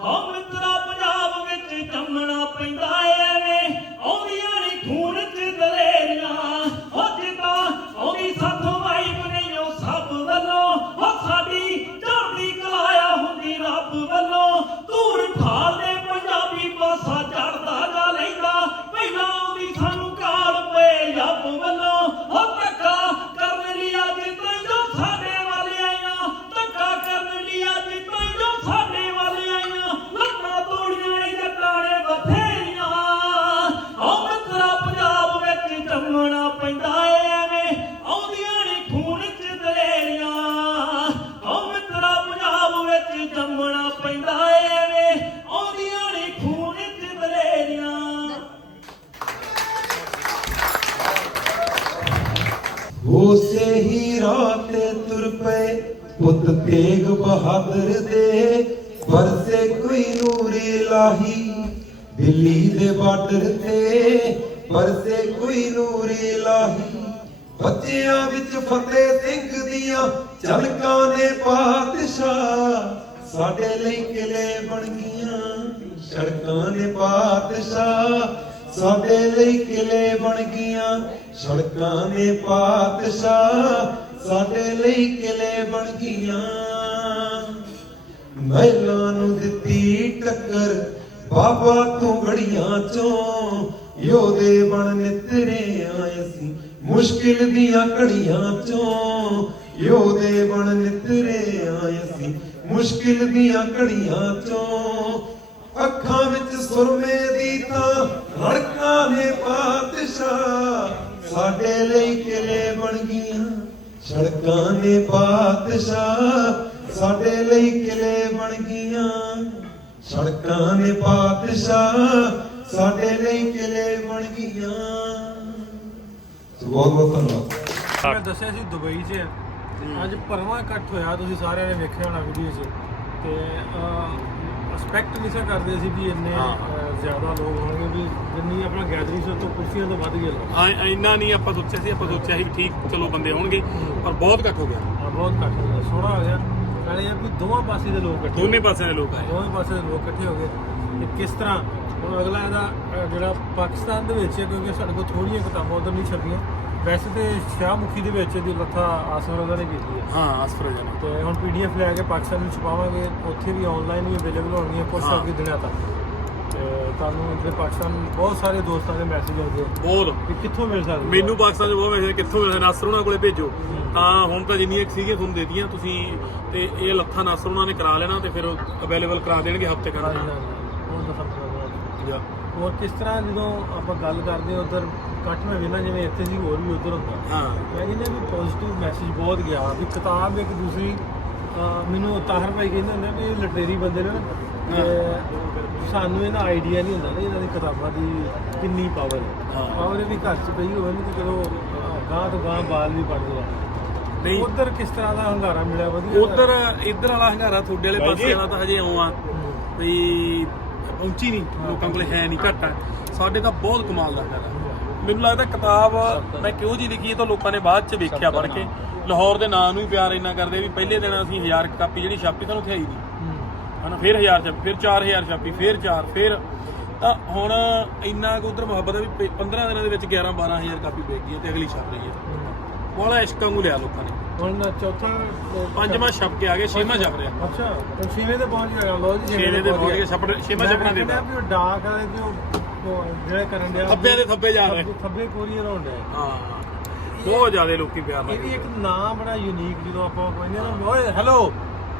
ਹਾਂ ਮਿੱਤਰਾ ਪੰਜਾਬ ਵਿੱਚ ਜੰਮਣਾ ਪੈਂਦਾ ਐਵੇਂ ਆਉਂਦੀਆਂ ਨੀ ਖੂਨ 'ਚ ਦਲੇਰੀਆਂ। ਹੋ ਜਿੱਦਾਂ ਆਉਂਦੀ ਸਾਥੋਂ ਵਾਈ ਬਣੀ ਉਹ ਸਭ ਵੱਲੋਂ, ਹੋ ਸਾਡੀ ਚੜ੍ਹਦੀ ਕਲਾਇਆ ਹੁੰਦੀ ਰੱਬ ਵੱਲੋਂ। ਧੂੜ ਠਾਲ ਦੇ ਪੰਜਾਬੀ ਪਾਸਾ ਚੜ੍ਹਦਾ ਜਾ ਲੈਂਦਾ, ਪਹਿਲਾਂ ਆਉਂਦੀ ਸਾਨੂੰ ਕਾਲ ਪਏ ਰੱਬ ਵੱਲੋਂ। ਹੋ ਧੱਕਾ ਕਰਨ ਲਈ ਅੱਜ ਤੈਨੂੰ ਸਾਡੇ ਵੱਲ ਆਈਆਂ, ਧੱਕਾ ਕਰਨ ਲਈ ਅੱਜ ਤੈਨੂੰ ਸਾਡੇ ਵੱਲ ਆਈਆਂ। ਲੱਤਾਂ ਤੋੜੀਆਂ ਨੀ ਜੱਟਾਂ ਨੇ ਬਥੇਰੀਆਂ। ਆਹ ਮਿੱਤਰਾ ਪੰਜਾਬ ਵਿੱਚ ਜੰਮਣਾ ਪੈਂਦਾ ਐਵੇਂ ਆਉਂਦੀਆਂ ਨੀ ਖੂਨ 'ਚ ਦਲੇਰੀਆਂ। ਆਹ ਮਿੱਤਰਾ ਪੰਜਾਬ ਵਿੱਚ ਜੰਮਣਾ ਪੈਂਦਾ ਐਵੇਂ ਆਉਂਦੀਆਂ ਨੀ ਖੂਨ 'ਚ ਦਲੇਰੀਆਂ। ਉਸੇ ਹੀ ਰਾਹ ਤੇ ਤੁਰ ਪਏ ਪੁੱਤ ਤੇਗ ਬਹਾਦਰ ਦੇ, ਵਰਸੇ ਕੋਈ ਨੂਰ ਇਲਾਹੀ ਦਿੱਲੀ ਦੇ ਬਾਰਡਰ ਤੇ, ਵਰਸੇ ਕੋਈ ਨੂਰ ਇਲਾਹੀ। ਬੱਚਿਆਂ ਵਿੱਚ ਫਤਿਹ ਸਿੰਘ ਦੀਆਂ ਝਲਕਾਂ ਨੇ ਪਾਤਸ਼ਾਹ ਸਾਡੇ ਲਈ ਕਿਲੇ ਬਣ ਗਈਆਂ। ਸੜਕਾਂ ਨੇ ਪਾਤਸ਼ਾਹ ਸਾਡੇ ਲਈ ਕਿਲੇ ਬਣ ਗਈਆਂ। ਸੜਕਾਂ ਨੇ ਪਾਤਸ਼ਾਹ ਸਾਡੇ ਲਈ ਕਿਲੇ ਬਣ ਗਈਆਂ। ਮਹਿਲਾਂ ਨੂੰ ਦਿੱਤੀ ਟੱਕਰ ਬਾਬਾ ਤੂੰ ਗੜੀਆਂ ਚੋਂ, ਯੋਧੇ ਬਣ ਨਿਤਰੇ ਆਏ ਸੀ ਮੁਸ਼ਕਿਲ ਦੀਆਂ ਘੜੀਆਂ ਚੋਂ। ਯੋਧੇ ਬਣ ਨਿਤਰੇ ਆਏ ਸੀ ਮੁਸ਼ਕਿਲ ਦੀਆਂ ਘੜੀਆਂ ਚੋਂ। ਅੱਖਾਂ ਵਿੱਚ ਸੁਰਮੇ ਦੀ ਤਾਂ ਰੜਕਾਂ ਨੇ ਪਾਤਸ਼ਾਹ ਸਾਡੇ ਲਈ ਕਿਲੇ ਬਣ ਗਈਆਂ। ਸੜਕਾਂ ਨੇ ਪਾਤਸ਼ਾਹ ਸਾਡੇ ਲਈ ਕਿਲੇ ਬਣ ਗਈਆਂ। ਸੜਕਾਂ ਨੇ ਪਾਤਸ਼ਾਹ ਸਾਡੇ ਲਈ ਕਿਲੇ ਬਣ ਗਈਆਂ। ਬਹੁਤ ਬਹੁਤ ਧੰਨਵਾਦ। ਮੈਂ ਦੱਸਿਆ ਸੀ ਦੁਬਈ 'ਚ ਅੱਜ ਭਰਵਾਂ ਇਕੱਠ ਹੋਇਆ, ਤੁਸੀਂ ਸਾਰਿਆਂ ਨੇ ਵੇਖਿਆ ਹੋਣਾ ਵੀਡੀਓ 'ਚ, ਤੇ ਐਕਸਪੈਕਟ ਨਹੀਂ ਸੀ ਕਰਦੇ ਸੀ ਵੀ ਇੰਨੇ ਜ਼ਿਆਦਾ ਲੋਕ ਹੋਣਗੇ, ਵੀ ਜਿੰਨੀ ਆਪਣਾ ਗੈਦਰਿੰਗ ਸੀ ਤੋਂ ਕੁਰਸੀਆਂ ਤੋਂ ਵੱਧ ਗਏ ਲੋਕ। ਇੰਨਾ ਨਹੀਂ ਆਪਾਂ ਸੋਚਿਆ ਸੀ, ਆਪਾਂ ਸੋਚਿਆ ਸੀ ਵੀ ਠੀਕ ਚਲੋ ਬੰਦੇ ਹੋਣਗੇ, ਪਰ ਬਹੁਤ ਇਕੱਠ ਹੋ ਗਿਆ। ਬਹੁਤ ਇਕੱਠ ਹੋ ਗਿਆ, ਸੋਹਣਾ ਹੋ ਗਿਆ। ਨਾਲੇ ਇਹ ਵੀ ਦੋਵਾਂ ਪਾਸੇ ਦੇ ਲੋਕ ਇਕੱਠੇ, ਦੋਨੇ ਪਾਸੇ ਦੇ ਲੋਕ ਆਏ, ਦੋਵੇਂ ਪਾਸੇ ਦੇ ਲੋਕ ਇਕੱਠੇ ਹੋ ਗਏ। ਤੇ ਕਿਸ ਤਰ੍ਹਾਂ ਹੁਣ ਅਗਲਾ ਇਹਦਾ ਜਿਹੜਾ ਪਾਕਿਸਤਾਨ ਦੇ ਵਿੱਚ, ਕਿਉਂਕਿ ਸਾਡੇ ਕੋਲ ਥੋੜ੍ਹੀਆਂ ਕਿਤਾਬਾਂ ਉਧਰ ਨਹੀਂ ਛਪੀਆਂ, ਵੈਸੇ ਤੇ ਸ਼ਾਹਮੁਖੀ ਦੇ ਵਿੱਚ ਦੀ ਲੱਥਾ ਆਸਫਰ ਉਹਨਾਂ ਨੇ ਕੀਤੀ ਹੈ। ਹਾਂ ਆਸਫਰ ਜੀ ਨੇ। ਤੇ ਹੁਣ PDF ਲੈ ਕੇ ਪਾਕਿਸਤਾਨ ਵਿੱਚ ਛਪਾਵਾਂਗੇ, ਉੱਥੇ ਵੀ ਆਨਲਾਈਨ ਵੀ ਅਵੇਲੇਬਲ ਹੋਣਗੀਆਂ ਕੁਝ ਅੱਗੇ ਦਿਨਾਂ ਤੱਕ। ਤੇ ਤੁਹਾਨੂੰ ਜਿਹੜੇ ਪਾਕਿਸਤਾਨ ਬਹੁਤ ਸਾਰੇ ਦੋਸਤਾਂ ਦੇ ਮੈਸੇਜ ਆਉਂਦੇ ਬਹੁਤ ਕਿ ਕਿੱਥੋਂ ਮਿਲ ਸਕਦੇ। ਮੈਨੂੰ ਪਾਕਿਸਤਾਨ 'ਚ ਬਹੁਤ ਮੈਸੇਜ ਕਿੱਥੋਂ ਮਿਲਦਾ, ਨਾਸਰ ਉਹਨਾਂ ਕੋਲੇ ਭੇਜੋ। ਤਾਂ ਹੁਣ ਤਾਂ ਜਿੰਨੀਆਂ ਸੀਗੀਆਂ ਤੁਹਾਨੂੰ ਦੇ ਦਿੱਤੀਆਂ ਤੁਸੀਂ, ਤੇ ਇਹ ਲੱਥਾ ਨਾਸਰ ਉਹਨਾਂ ਨੇ ਕਰਾ ਲੈਣਾ ਤੇ ਫਿਰ ਅਵੇਲੇਬਲ ਕਰਾ ਦੇਣਗੇ ਹਫ਼ਤੇ ਹੋਰ ਕਰਨਾ। ਹੋਰ ਕਿਸ ਤਰ੍ਹਾਂ ਜਦੋਂ ਆਪਾਂ ਗੱਲ ਕਰਦੇ ਹਾਂ ਉੱਧਰ ਇਕੱਠ ਮੈਂ ਵੇਖਣਾ ਜਿਵੇਂ ਇੱਥੇ ਸੀ ਹੋਰ ਵੀ ਉੱਧਰ ਹੁੰਦਾ। ਹਾਂ ਮੈਂ ਕਹਿੰਦਾ ਵੀ ਪੋਜ਼ਿਟਿਵ ਮੈਸੇਜ ਬਹੁਤ ਗਿਆ ਵੀ ਕਿਤਾਬ ਇੱਕ ਦੂਸਰੀ। ਮੈਨੂੰ ਤਾਹਰ ਭਾਈ ਕਹਿੰਦੇ ਹੁੰਦੇ ਵੀ ਇਹ ਲਟੇਰੀ ਬੰਦੇ ਨੇ ਨਾ, ਤੇ ਸਾਨੂੰ ਇਹਨਾਂ ਆਈਡੀਆ ਨਹੀਂ ਹੁੰਦਾ ਨਾ ਇਹਨਾਂ ਦੀ ਕਿਤਾਬਾਂ ਦੀ ਕਿੰਨੀ ਪਾਵਰ ਹੈ। ਪਾਵਰ ਵੀ ਘਰ 'ਚ ਪਈ ਹੋਵੇ ਨਾ, ਤੇ ਚਲੋ ਗਾਂ ਤੋਂ ਗਾਂ ਬਾਲ ਵੀ ਬਣ ਜਾਵੇ। ਨਹੀਂ ਉੱਧਰ ਕਿਸ ਤਰ੍ਹਾਂ ਦਾ ਹੰਗਾਰਾ ਮਿਲਿਆ? ਵਧੀਆ। ਇੱਧਰ ਵਾਲਾ ਹੰਗਾਰਾ ਤੁਹਾਡੇ ਵਾਲੇ ਪਾਸੇ ਵਾਲਾ ਤਾਂ ਹਜੇ ਆਉਂ ਵੀ ਪਹੁੰਚੀ ਨਹੀਂ, ਲੋਕਾਂ ਕੋਲੇ ਹੈ ਨਹੀਂ, ਘੱਟ ਹੈ। ਸਾਡੇ ਤਾਂ ਬਹੁਤ ਕਮਾਲ ਦਾ ਹੈਗਾ। ਮੈਨੂੰ ਲੱਗਦਾ ਕਿਤਾਬ ਮੈਂ ਕਿਉਂ ਜੀ ਲਿਖੀ, ਇਹ ਤਾਂ ਲੋਕਾਂ ਨੇ ਬਾਅਦ 'ਚ ਵੇਖਿਆ ਪੜ੍ਹ ਕੇ। ਲਾਹੌਰ ਦੇ ਨਾਂ ਨੂੰ ਹੀ ਪਿਆਰ ਇੰਨਾ ਕਰਦੇ ਵੀ ਪਹਿਲੇ ਦਿਨ ਅਸੀਂ 1000 ਕਾਪੀ ਜਿਹੜੀ ਛਾਪੀ ਤੁਹਾਨੂੰ ਉੱਥੇ ਆਈ ਨਹੀਂ ਹਨਾ, ਫਿਰ 1000 ਛਾਪੀ, ਫਿਰ 4000 ਛਾਪੀ, ਫਿਰ 4, ਫਿਰ ਤਾਂ ਹੁਣ ਇੰਨਾ ਕੁ ਉੱਧਰ ਮੁਹੱਬਤ ਹੈ ਵੀ 15 ਦਿਨਾਂ ਦੇ ਵਿੱਚ 11-12 ਹਜ਼ਾਰ ਕਾਪੀ ਵੇਚ ਗਈ ਤੇ ਅਗਲੀ ਛਪ ਰਹੀ ਹੈ। ਬੜਾ ਇਸ਼ਕਾਂ ਨੂੰ ਲਿਆ ਲੋਕਾਂ ਨੇ। ਹੁਣ ਚੌਥਾ 5ਵਾਂ ਛਪ ਕੇ ਆ ਗਏ, 6ਵਾਂ ਛਪ ਰਿਹਾ। ਅੱਛਾ ਹੁਣ 6ਵੇਂ ਤੇ ਪਹੁੰਚ ਗਿਆ। ਲੋ ਜੀ 6ਵੇਂ ਦੇ ਪਹੁੰਚ ਗਏ, 6ਵਾਂ ਛਪਣਾ ਦੇ ਦਿੱਤਾ। ਵੀ ਉਹ ਡਾਕ ਵਾਲੇ ਤੇ ਉਹ ਜਿਹੜੇ ਕਰਨ ਡਿਆ ਥੱਬੇ ਦੇ ਥੱਬੇ ਜਾ ਰਹੇ, ਥੱਬੇ ਕੋਰੀਅਰ ਹੋਣ ਡਿਆ। ਹਾਂ ਬਹੁਤ ਜ਼ਿਆਦਾ ਲੋਕੀ ਪਿਆਰ ਇਹ ਵੀ ਨਾਲ। ਇੱਕ ਨਾਂ ਬੜਾ ਯੂਨੀਕ, ਜਦੋਂ ਆਪਾਂ ਕਹਿੰਦੇ ਨਾ ਓਏ ਹੈਲੋ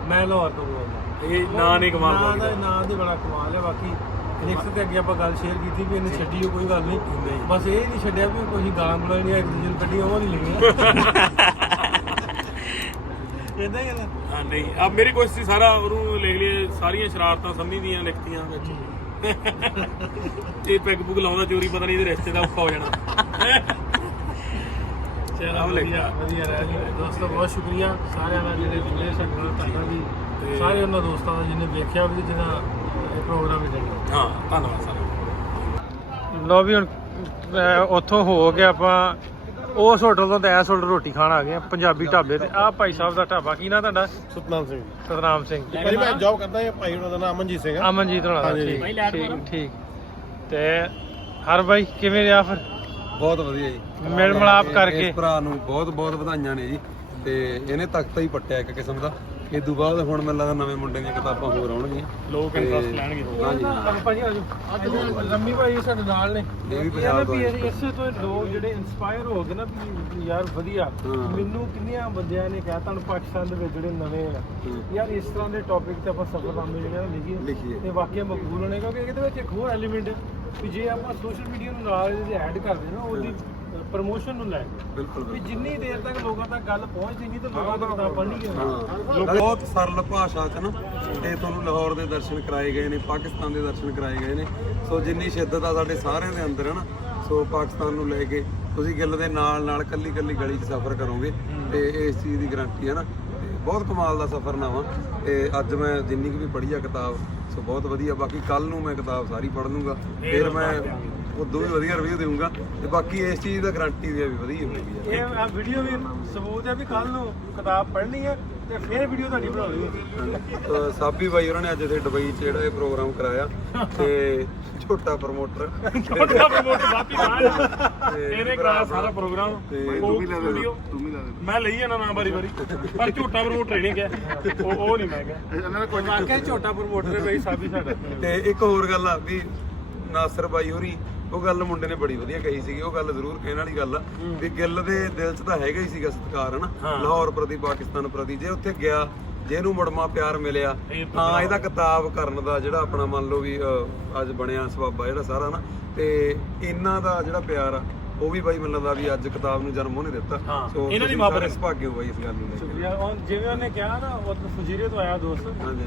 ਮੈਂ ਲਾਹੌਰ ਤੋਂ ਬੋਲਦਾ, ਇਹ ਨਾਂ ਨਹੀਂ ਕਮਾਲ ਨਾਂ ਦਾ ਦਾ ਨਾਂ ਦੇ ਬੜਾ ਕਮਾਲ ਹੈ। ਬਾਕੀ ਲਿਖਤ ਤੇ ਅੱਗੇ ਆਪਾਂ ਗੱਲ ਸ਼ੇਅਰ ਕੀਤੀ ਵੀ ਇਹਨੇ ਛੱਡੀ ਕੋਈ ਗੱਲ ਨਹੀਂ, ਬਸ ਇਹ ਨਹੀਂ ਛੱਡਿਆ ਵੀ ਕੋਈ ਗਾਲਾਂ ਗੁਲਾਂ ਨਹੀਂ ਇੱਕ ਦੂਜੇ ਨੂੰ ਕੱਢੀਆਂ ਉਹ ਨਹੀਂ ਲਿਖੀਆਂ ਇਦਾਂ ਹੀ ਹੈ ਨਾ। ਹਾਂ ਨਹੀਂ ਅਬ ਮੇਰੀ ਕੋਸ਼ਿਸ਼ ਸੀ ਸਾਰਾ ਉਹਨੂੰ ਲਿਖ ਲਈਏ, ਸਾਰੀਆਂ ਸ਼ਰਾਰਤਾਂ ਸੰਮੀ ਦੀਆਂ ਲਿਖਤੀਆਂ ਵਿੱਚ। ਇਹ ਪੈਗ ਪੁਗ ਲਾਉਂਦਾ ਚੋਰੀ, ਪਤਾ ਨਹੀਂ ਇਹਦੇ ਰਿਸ਼ਤੇ ਦਾ ਔਖਾ ਹੋ ਜਾਣਾ। ਚਲੋ ਵਧੀਆ ਵਧੀਆ ਰਹਿ ਜੀ ਦੋਸਤੋ, ਬਹੁਤ ਸ਼ੁਕਰੀਆ ਸਾਰਿਆਂ ਦਾ ਜਿਹੜੇ ਜੁੜੇ ਸਾਡੇ ਨਾਲ, ਤੁਹਾਡਾ ਵੀ ਸਾਰੇ ਉਹਨਾਂ ਦੋਸਤਾਂ ਦਾ ਜਿਹਨੇ ਵੇਖਿਆ ਵੀ ਜਿਹਨਾਂ ਇਹ ਪ੍ਰੋਗਰਾਮ ਵੀ ਦੇਖਿਆ। ਹਾਂ ਧੰਨਵਾਦ ਸਾਰਿਆਂ। ਲੋ ਵੀ ਹੁਣ ਉੱਥੋਂ ਹੋ ਕੇ ਆਪਾਂ ਉਸ ਹੋਟਲ ਤੋਂ ਤੇ ਇਸ ਹੋਟਲ ਰੋਟੀ ਖਾਣ ਆ ਗਏ ਆ, ਪੰਜਾਬੀ ਢਾਬੇ ਤੇ। ਆਹ ਭਾਈ ਸਾਹਿਬ ਦਾ ਢਾਬਾ, ਕੀ ਨਾਂ ਤੁਹਾਡਾ? ਸਤਨਾਮ ਸਿੰਘ ਸਤਨਾਮ ਸਿੰਘ। ਭਾਈ ਮੈਂ ਜੌਬ ਕਰਦਾ ਹਾਂ, ਭਾਈ ਉਹਨਾਂ ਦਾ ਨਾਮ ਅਮਨਜੀਤ ਸਿੰਘ ਆ। ਅਮਨਜੀਤ ਹੋਣਾ ਦਾ, ਹਾਂਜੀ। ਠੀਕ ਠੀਕ। ਤੇ ਹਰ ਬਾਈ ਕਿਵੇਂ ਰਿਹਾ ਫਿਰ? ਬਹੁਤ ਵਧੀਆ ਜੀ, ਮਿਲ ਮਿਲਾਪ ਕਰਕੇ ਇਸ ਭਰਾ ਨੂੰ ਬਹੁਤ ਬਹੁਤ ਵਧਾਈਆਂ ਨੇ ਜੀ। ਤੇ ਇਹਨੇ ਤਖਤਾ ਹੀ ਪੱਟਿਆ ਇੱਕ ਕਿਸਮ ਦਾ। ਇਹ ਤੋਂ ਬਾਅਦ ਹੁਣ ਮੈਨੂੰ ਲੱਗਦਾ ਨਵੇਂ ਮੁੰਡੇ ਦੀਆਂ ਕਿਤਾਬਾਂ ਹੋਰ ਆਉਣਗੀਆਂ, ਲੋਕ ਇੰਟਰਸਟ ਲੈਣਗੇ। ਹਾਂਜੀ ਭਾਜੀ ਆਜੋ। ਰੰਮੀ ਭਾਈ ਸਾਡੇ ਨਾਲ ਨੇ। ਇਹ ਵੀ ਪੰਜਾਬ ਤੋਂ ਆਏ। ਇਸੇ ਤੋਂ ਲੋਕ ਜਿਹੜੇ ਇਨਸਪਾਇਰ ਹੋ ਗਏ ਨਾ ਵੀ ਯਾਰ ਵਧੀਆ। ਮੈਨੂੰ ਕਿੰਨੀਆਂ ਬੰਦਿਆਂ ਨੇ ਕਿਹਾ ਤੁਹਾਨੂੰ ਪਾਕਿਸਤਾਨ ਦੇ ਵਿੱਚ ਜਿਹੜੇ ਨਵੇਂ ਆ ਯਾਰ ਇਸ ਤਰ੍ਹਾਂ ਦੇ ਟੌਪਿਕ ਤੇ ਆਪਾਂ ਸਫਰਨਾਮੇ ਜਿਹੜੇ ਲਿਖੀਏ ਤੇ ਵਾਕਿਆ ਮਕਬੂਲ ਹੋਣੇ, ਕਿਉਂਕਿ ਇਹਦੇ ਵਿੱਚ ਇੱਕ ਹੋਰ ਐਲੀਮੈਂਟ ਹੈ ਵੀ ਜੇ ਆਪਾਂ ਸੋਸ਼ਲ ਮੀਡੀਆ ਨੂੰ ਨਾਲ ਇਹਦੇ ਐਡ ਕਰਦੇ ਨਾ ਉਹਦੀ ਪ੍ਰਮੋਸ਼ਨ ਨੂੰ ਲੈ ਕੇ, ਬਿਲਕੁਲ ਵੀ ਜਿੰਨੀ ਦੇਰ ਤੱਕ ਲੋਕਾਂ ਤੱਕ ਗੱਲ ਪਹੁੰਚਦੀ ਨਹੀਂ ਤਾਂ ਲੋਕਾਂ ਤੱਕ ਕਿਤਾਬ ਪੜ੍ਹਨੀ ਕਿਉਂ? ਬਹੁਤ ਸਰਲ ਭਾਸ਼ਾ ਚ ਨਾ ਤੇ ਤੁਹਾਨੂੰ ਲਾਹੌਰ ਦੇ ਦਰਸ਼ਨ ਕਰਾਏ ਗਏ ਨੇ, ਪਾਕਿਸਤਾਨ ਦੇ ਦਰਸ਼ਨ ਕਰਾਏ ਗਏ ਨੇ। ਸੋ ਜਿੰਨੀ ਸ਼ਿੱਦਤ ਆ ਸਾਡੇ ਸਾਰਿਆਂ ਦੇ ਅੰਦਰ ਹੈ ਨਾ, ਸੋ ਪਾਕਿਸਤਾਨ ਨੂੰ ਲੈ ਕੇ ਤੁਸੀਂ ਗਿੱਲ ਦੇ ਨਾਲ ਨਾਲ ਕੱਲੀ ਕੱਲੀ ਗਲੀ 'ਚ ਸਫ਼ਰ ਕਰੋਗੇ ਤੇ ਇਸ ਚੀਜ਼ ਦੀ ਗਾਰੰਟੀ ਹੈ ਨਾ। ਤੇ ਬਹੁਤ ਕਮਾਲ ਦਾ ਸਫ਼ਰਨਾਮਾ। ਤੇ ਅੱਜ ਮੈਂ ਜਿੰਨੀ ਕੁ ਵੀ ਪੜ੍ਹੀ ਆ ਕਿਤਾਬ, ਸੋ ਬਹੁਤ ਵਧੀਆ। ਬਾਕੀ ਕੱਲ ਨੂੰ ਮੈਂ ਕਿਤਾਬ ਸਾਰੀ ਪੜ੍ਹ ਲੂੰਗਾ, ਫਿਰ ਮੈਂ ਉਦੋਂ ਵੀ ਵਧੀਆ ਰਿਵਿਊ ਦੇਵਾਂਗਾ। ਤੇ ਬਾਕੀ ਇਸ ਚੀਜ਼ ਦਾ ਗਾਰੰਟੀ ਵੀ ਵਧੀਆ ਹੋਊਗੀ। ਇਹ ਵੀਡੀਓ ਵੀ ਸਬੂਤ ਹੈ ਵੀ ਕੱਲ ਨੂੰ ਕਿਤਾਬ ਪੜ੍ਹਨੀ ਹੈ ਤੇ ਫਿਰ ਵੀਡੀਓ ਤੁਹਾਡੀ ਬਣਾਉਣੀ ਹੈ। ਸਾਬੀ ਬਾਈ ਉਹਨਾਂ ਨੇ ਅੱਜ ਇੱਥੇ ਦੁਬਈ 'ਚ ਜਿਹੜਾ ਇਹ ਪ੍ਰੋਗਰਾਮ ਕਰਾਇਆ ਤੇ ਛੋਟਾ ਪ੍ਰਮੋਟਰ ਬਾਪੀ ਇਹਨੇ ਕਰਾਇਆ ਸਾਰਾ ਪ੍ਰੋਗਰਾਮ। ਤੂੰ ਵੀ ਲੈ ਦੇ, ਵੀਡੀਓ ਤੂੰ ਵੀ ਲੈ ਦੇ। ਮੈਂ ਲਈ ਜਾਣਾ ਨਾ ਵਾਰੀ ਪਰ ਝੋਟਾ ਪ੍ਰਮੋਟਰ ਨਹੀਂ ਗਿਆ, ਉਹ ਨਹੀਂ ਮੈਂ ਗਿਆ। ਇਹਨਾਂ ਨੇ ਕੋਈ ਵਾਕਿਆ ਝੋਟਾ ਪ੍ਰਮੋਟਰ ਹੈ ਬਈ ਸਾਬੀ ਸਾਡਾ। ਤੇ ਇੱਕ ਹੋਰ ਗੱਲ ਆ ਵੀ ਨਾਸਰ ਬਾਈ ਹੋਰੀ, ਉਹ ਗੱਲ ਮੁੰਡੇ ਨੇ ਬੜੀ ਵਧੀਆ ਕਹੀ ਸੀਗੀ। ਉਹ ਗੱਲ ਜ਼ਰੂਰ ਕਹਿਣ ਵਾਲੀ ਗੱਲ ਆ ਵੀ ਗਿੱਲ ਦੇ ਦਿਲ 'ਚ ਤਾਂ ਹੈਗਾ ਹੀ ਸੀਗਾ ਸਤਿਕਾਰ ਹਨਾ, ਲਾਹੌਰ ਪ੍ਰਤੀ, ਪਾਕਿਸਤਾਨ ਪ੍ਰਤੀ। ਜੇ ਉੱਥੇ ਗਿਆ, ਜੇ ਇਹਨੂੰ ਮੁੜਮਾ ਪਿਆਰ ਮਿਲਿਆ, ਹਾਂ ਇਹਦਾ ਕਿਤਾਬ ਕਰਨ ਦਾ ਜਿਹੜਾ ਆਪਣਾ ਮੰਨ ਲਓ ਵੀ ਅੱਜ ਬਣਿਆ ਸਵਾਬਾ ਜਿਹੜਾ ਸਾਰਾ ਨਾ, ਤੇ ਇਹਨਾਂ ਦਾ ਜਿਹੜਾ ਪਿਆਰ ਆ ਉਹ ਵੀ ਬਾਈ ਮੈਨੂੰ ਲੱਗਦਾ ਵੀ ਅੱਜ ਕਿਤਾਬ ਨੂੰ ਜਨਮ ਉਹਨੇ ਦਿੱਤਾ। ਸੋ ਇਹਨਾਂ ਦੀ ਤੁਸੀਂ ਮੁਹੱਬਤ ਸਾਰੇ ਸੁਭਾਗੇ ਹੋ ਬਾਈ ਇਸ ਗੱਲ ਨੂੰ ਲੈ ਕੇ। ਸ਼ੁਕਰੀਆ। ਜਿਵੇਂ ਉਹਨੇ ਕਿਹਾ ਨਾ, ਉਹ ਫੁਜੀਰੇ ਤੋਂ ਆਇਆ ਦੋਸਤ, ਹਾਂਜੀ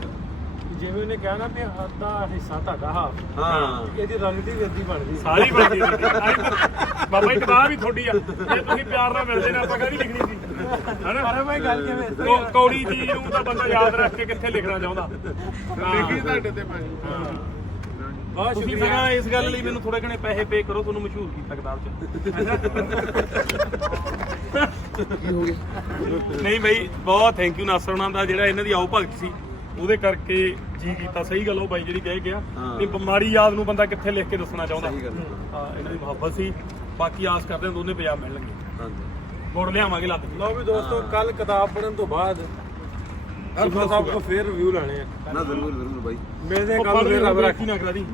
ਜਿਵੇਂ ਉਹਨੇ ਕਿਹਾ ਨਾ ਵੀ ਅੱਧਾ ਹਿੱਸਾ ਤੁਹਾਡਾ ਹਾਫ, ਹਾਂ ਇਹਦੀ ਰਣਨੀਤੀ ਵੀ ਅੱਧੀ ਬਣਦੀ ਸਾਰੀ ਬਣਦੀ ਬਾਬਾ ਜੀ ਕਿਤਾਬ ਹੀ ਤੁਹਾਡੀ ਆ, ਜੇ ਤੁਸੀਂ ਪਿਆਰ ਨਾਲ ਮਿਲਦੇ ਨੇ ਆਪਾਂ ਕਦੀ ਲਿਖਣੀ ਸੀ ਹਨਾ। ਪਰ ਮੈਂ ਗੱਲ ਕਿਵੇਂ ਕੌੜੀ ਚੀਜ਼ ਨੂੰ ਤਾਂ ਬੰਦਾ ਯਾਦ ਰੱਖ ਕੇ ਕਿੱਥੇ ਲਿਖਣਾ ਚਾਹੁੰਦਾ। ਲਿਖੀ ਤੁਹਾਡੇ ਤੇ ਭਾਈ। ਬਹੁਤ ਤੁਸੀਂ ਸ਼ੁਕਰੀਆ। ਸਗੋਂ ਇਸ ਗੱਲ ਲਈ ਮੈਨੂੰ ਥੋੜੇ ਘਣੇ ਪੈਸੇ ਪੇ ਕਰੋ, ਤੁਹਾਨੂੰ ਮਸ਼ਹੂਰ ਕੀਤਾ ਕਿਤਾਬ 'ਚ। ਨਹੀਂ ਬਈ ਬਹੁਤ ਥੈਂਕ ਯੂ ਨਾਸਰ ਉਹਨਾਂ ਦਾ, ਜਿਹੜਾ ਇਹਨਾਂ ਦੀ ਆਓ ਭਗਤ ਸੀ ਉਹਦੇ ਕਰਕੇ ਜੀ ਕੀਤਾ। ਸਹੀ ਗੱਲ ਉਹ ਬਾਈ ਜਿਹੜੀ ਕਹਿ ਗਿਆ ਵੀ ਬਿਮਾਰੀ ਯਾਦ ਨੂੰ ਬੰਦਾ ਕਿੱਥੇ ਲਿਖ ਕੇ ਦੱਸਣਾ ਚਾਹੁੰਦਾ। ਹਾਂ ਇਹਨਾਂ ਦੀ ਮੁਹੱਬਤ ਸੀ। ਬਾਕੀ ਆਸ ਕਰਦੇ ਹਾਂ ਦੋਨੇ ਪੰਜਾਬ ਮਿਲਣਗੇ। ਹਾਂਜੀ ਮੋੜ ਲਿਆਵਾਂਗੇ ਲੱਤ। ਲਓ ਵੀ ਦੋਸਤੋ, ਕੱਲ ਕਿਤਾਬ ਪੜ੍ਹਨ ਤੋਂ ਬਾਅਦ ਸਾਹਿਬ ਕੋ ਫੇਰ ਰਿਵਿਊ ਲੈਣੇ ਆ। ਨਾ ਜ਼ਰੂਰ ਜ਼ਰੂਰ ਬਾਈ। ਮਿਲਦੇ ਕੱਲ ਫੇਰ ਰੱਬ ਰੱਖੀ ਨਾ ਕਰਾ ਦੀ।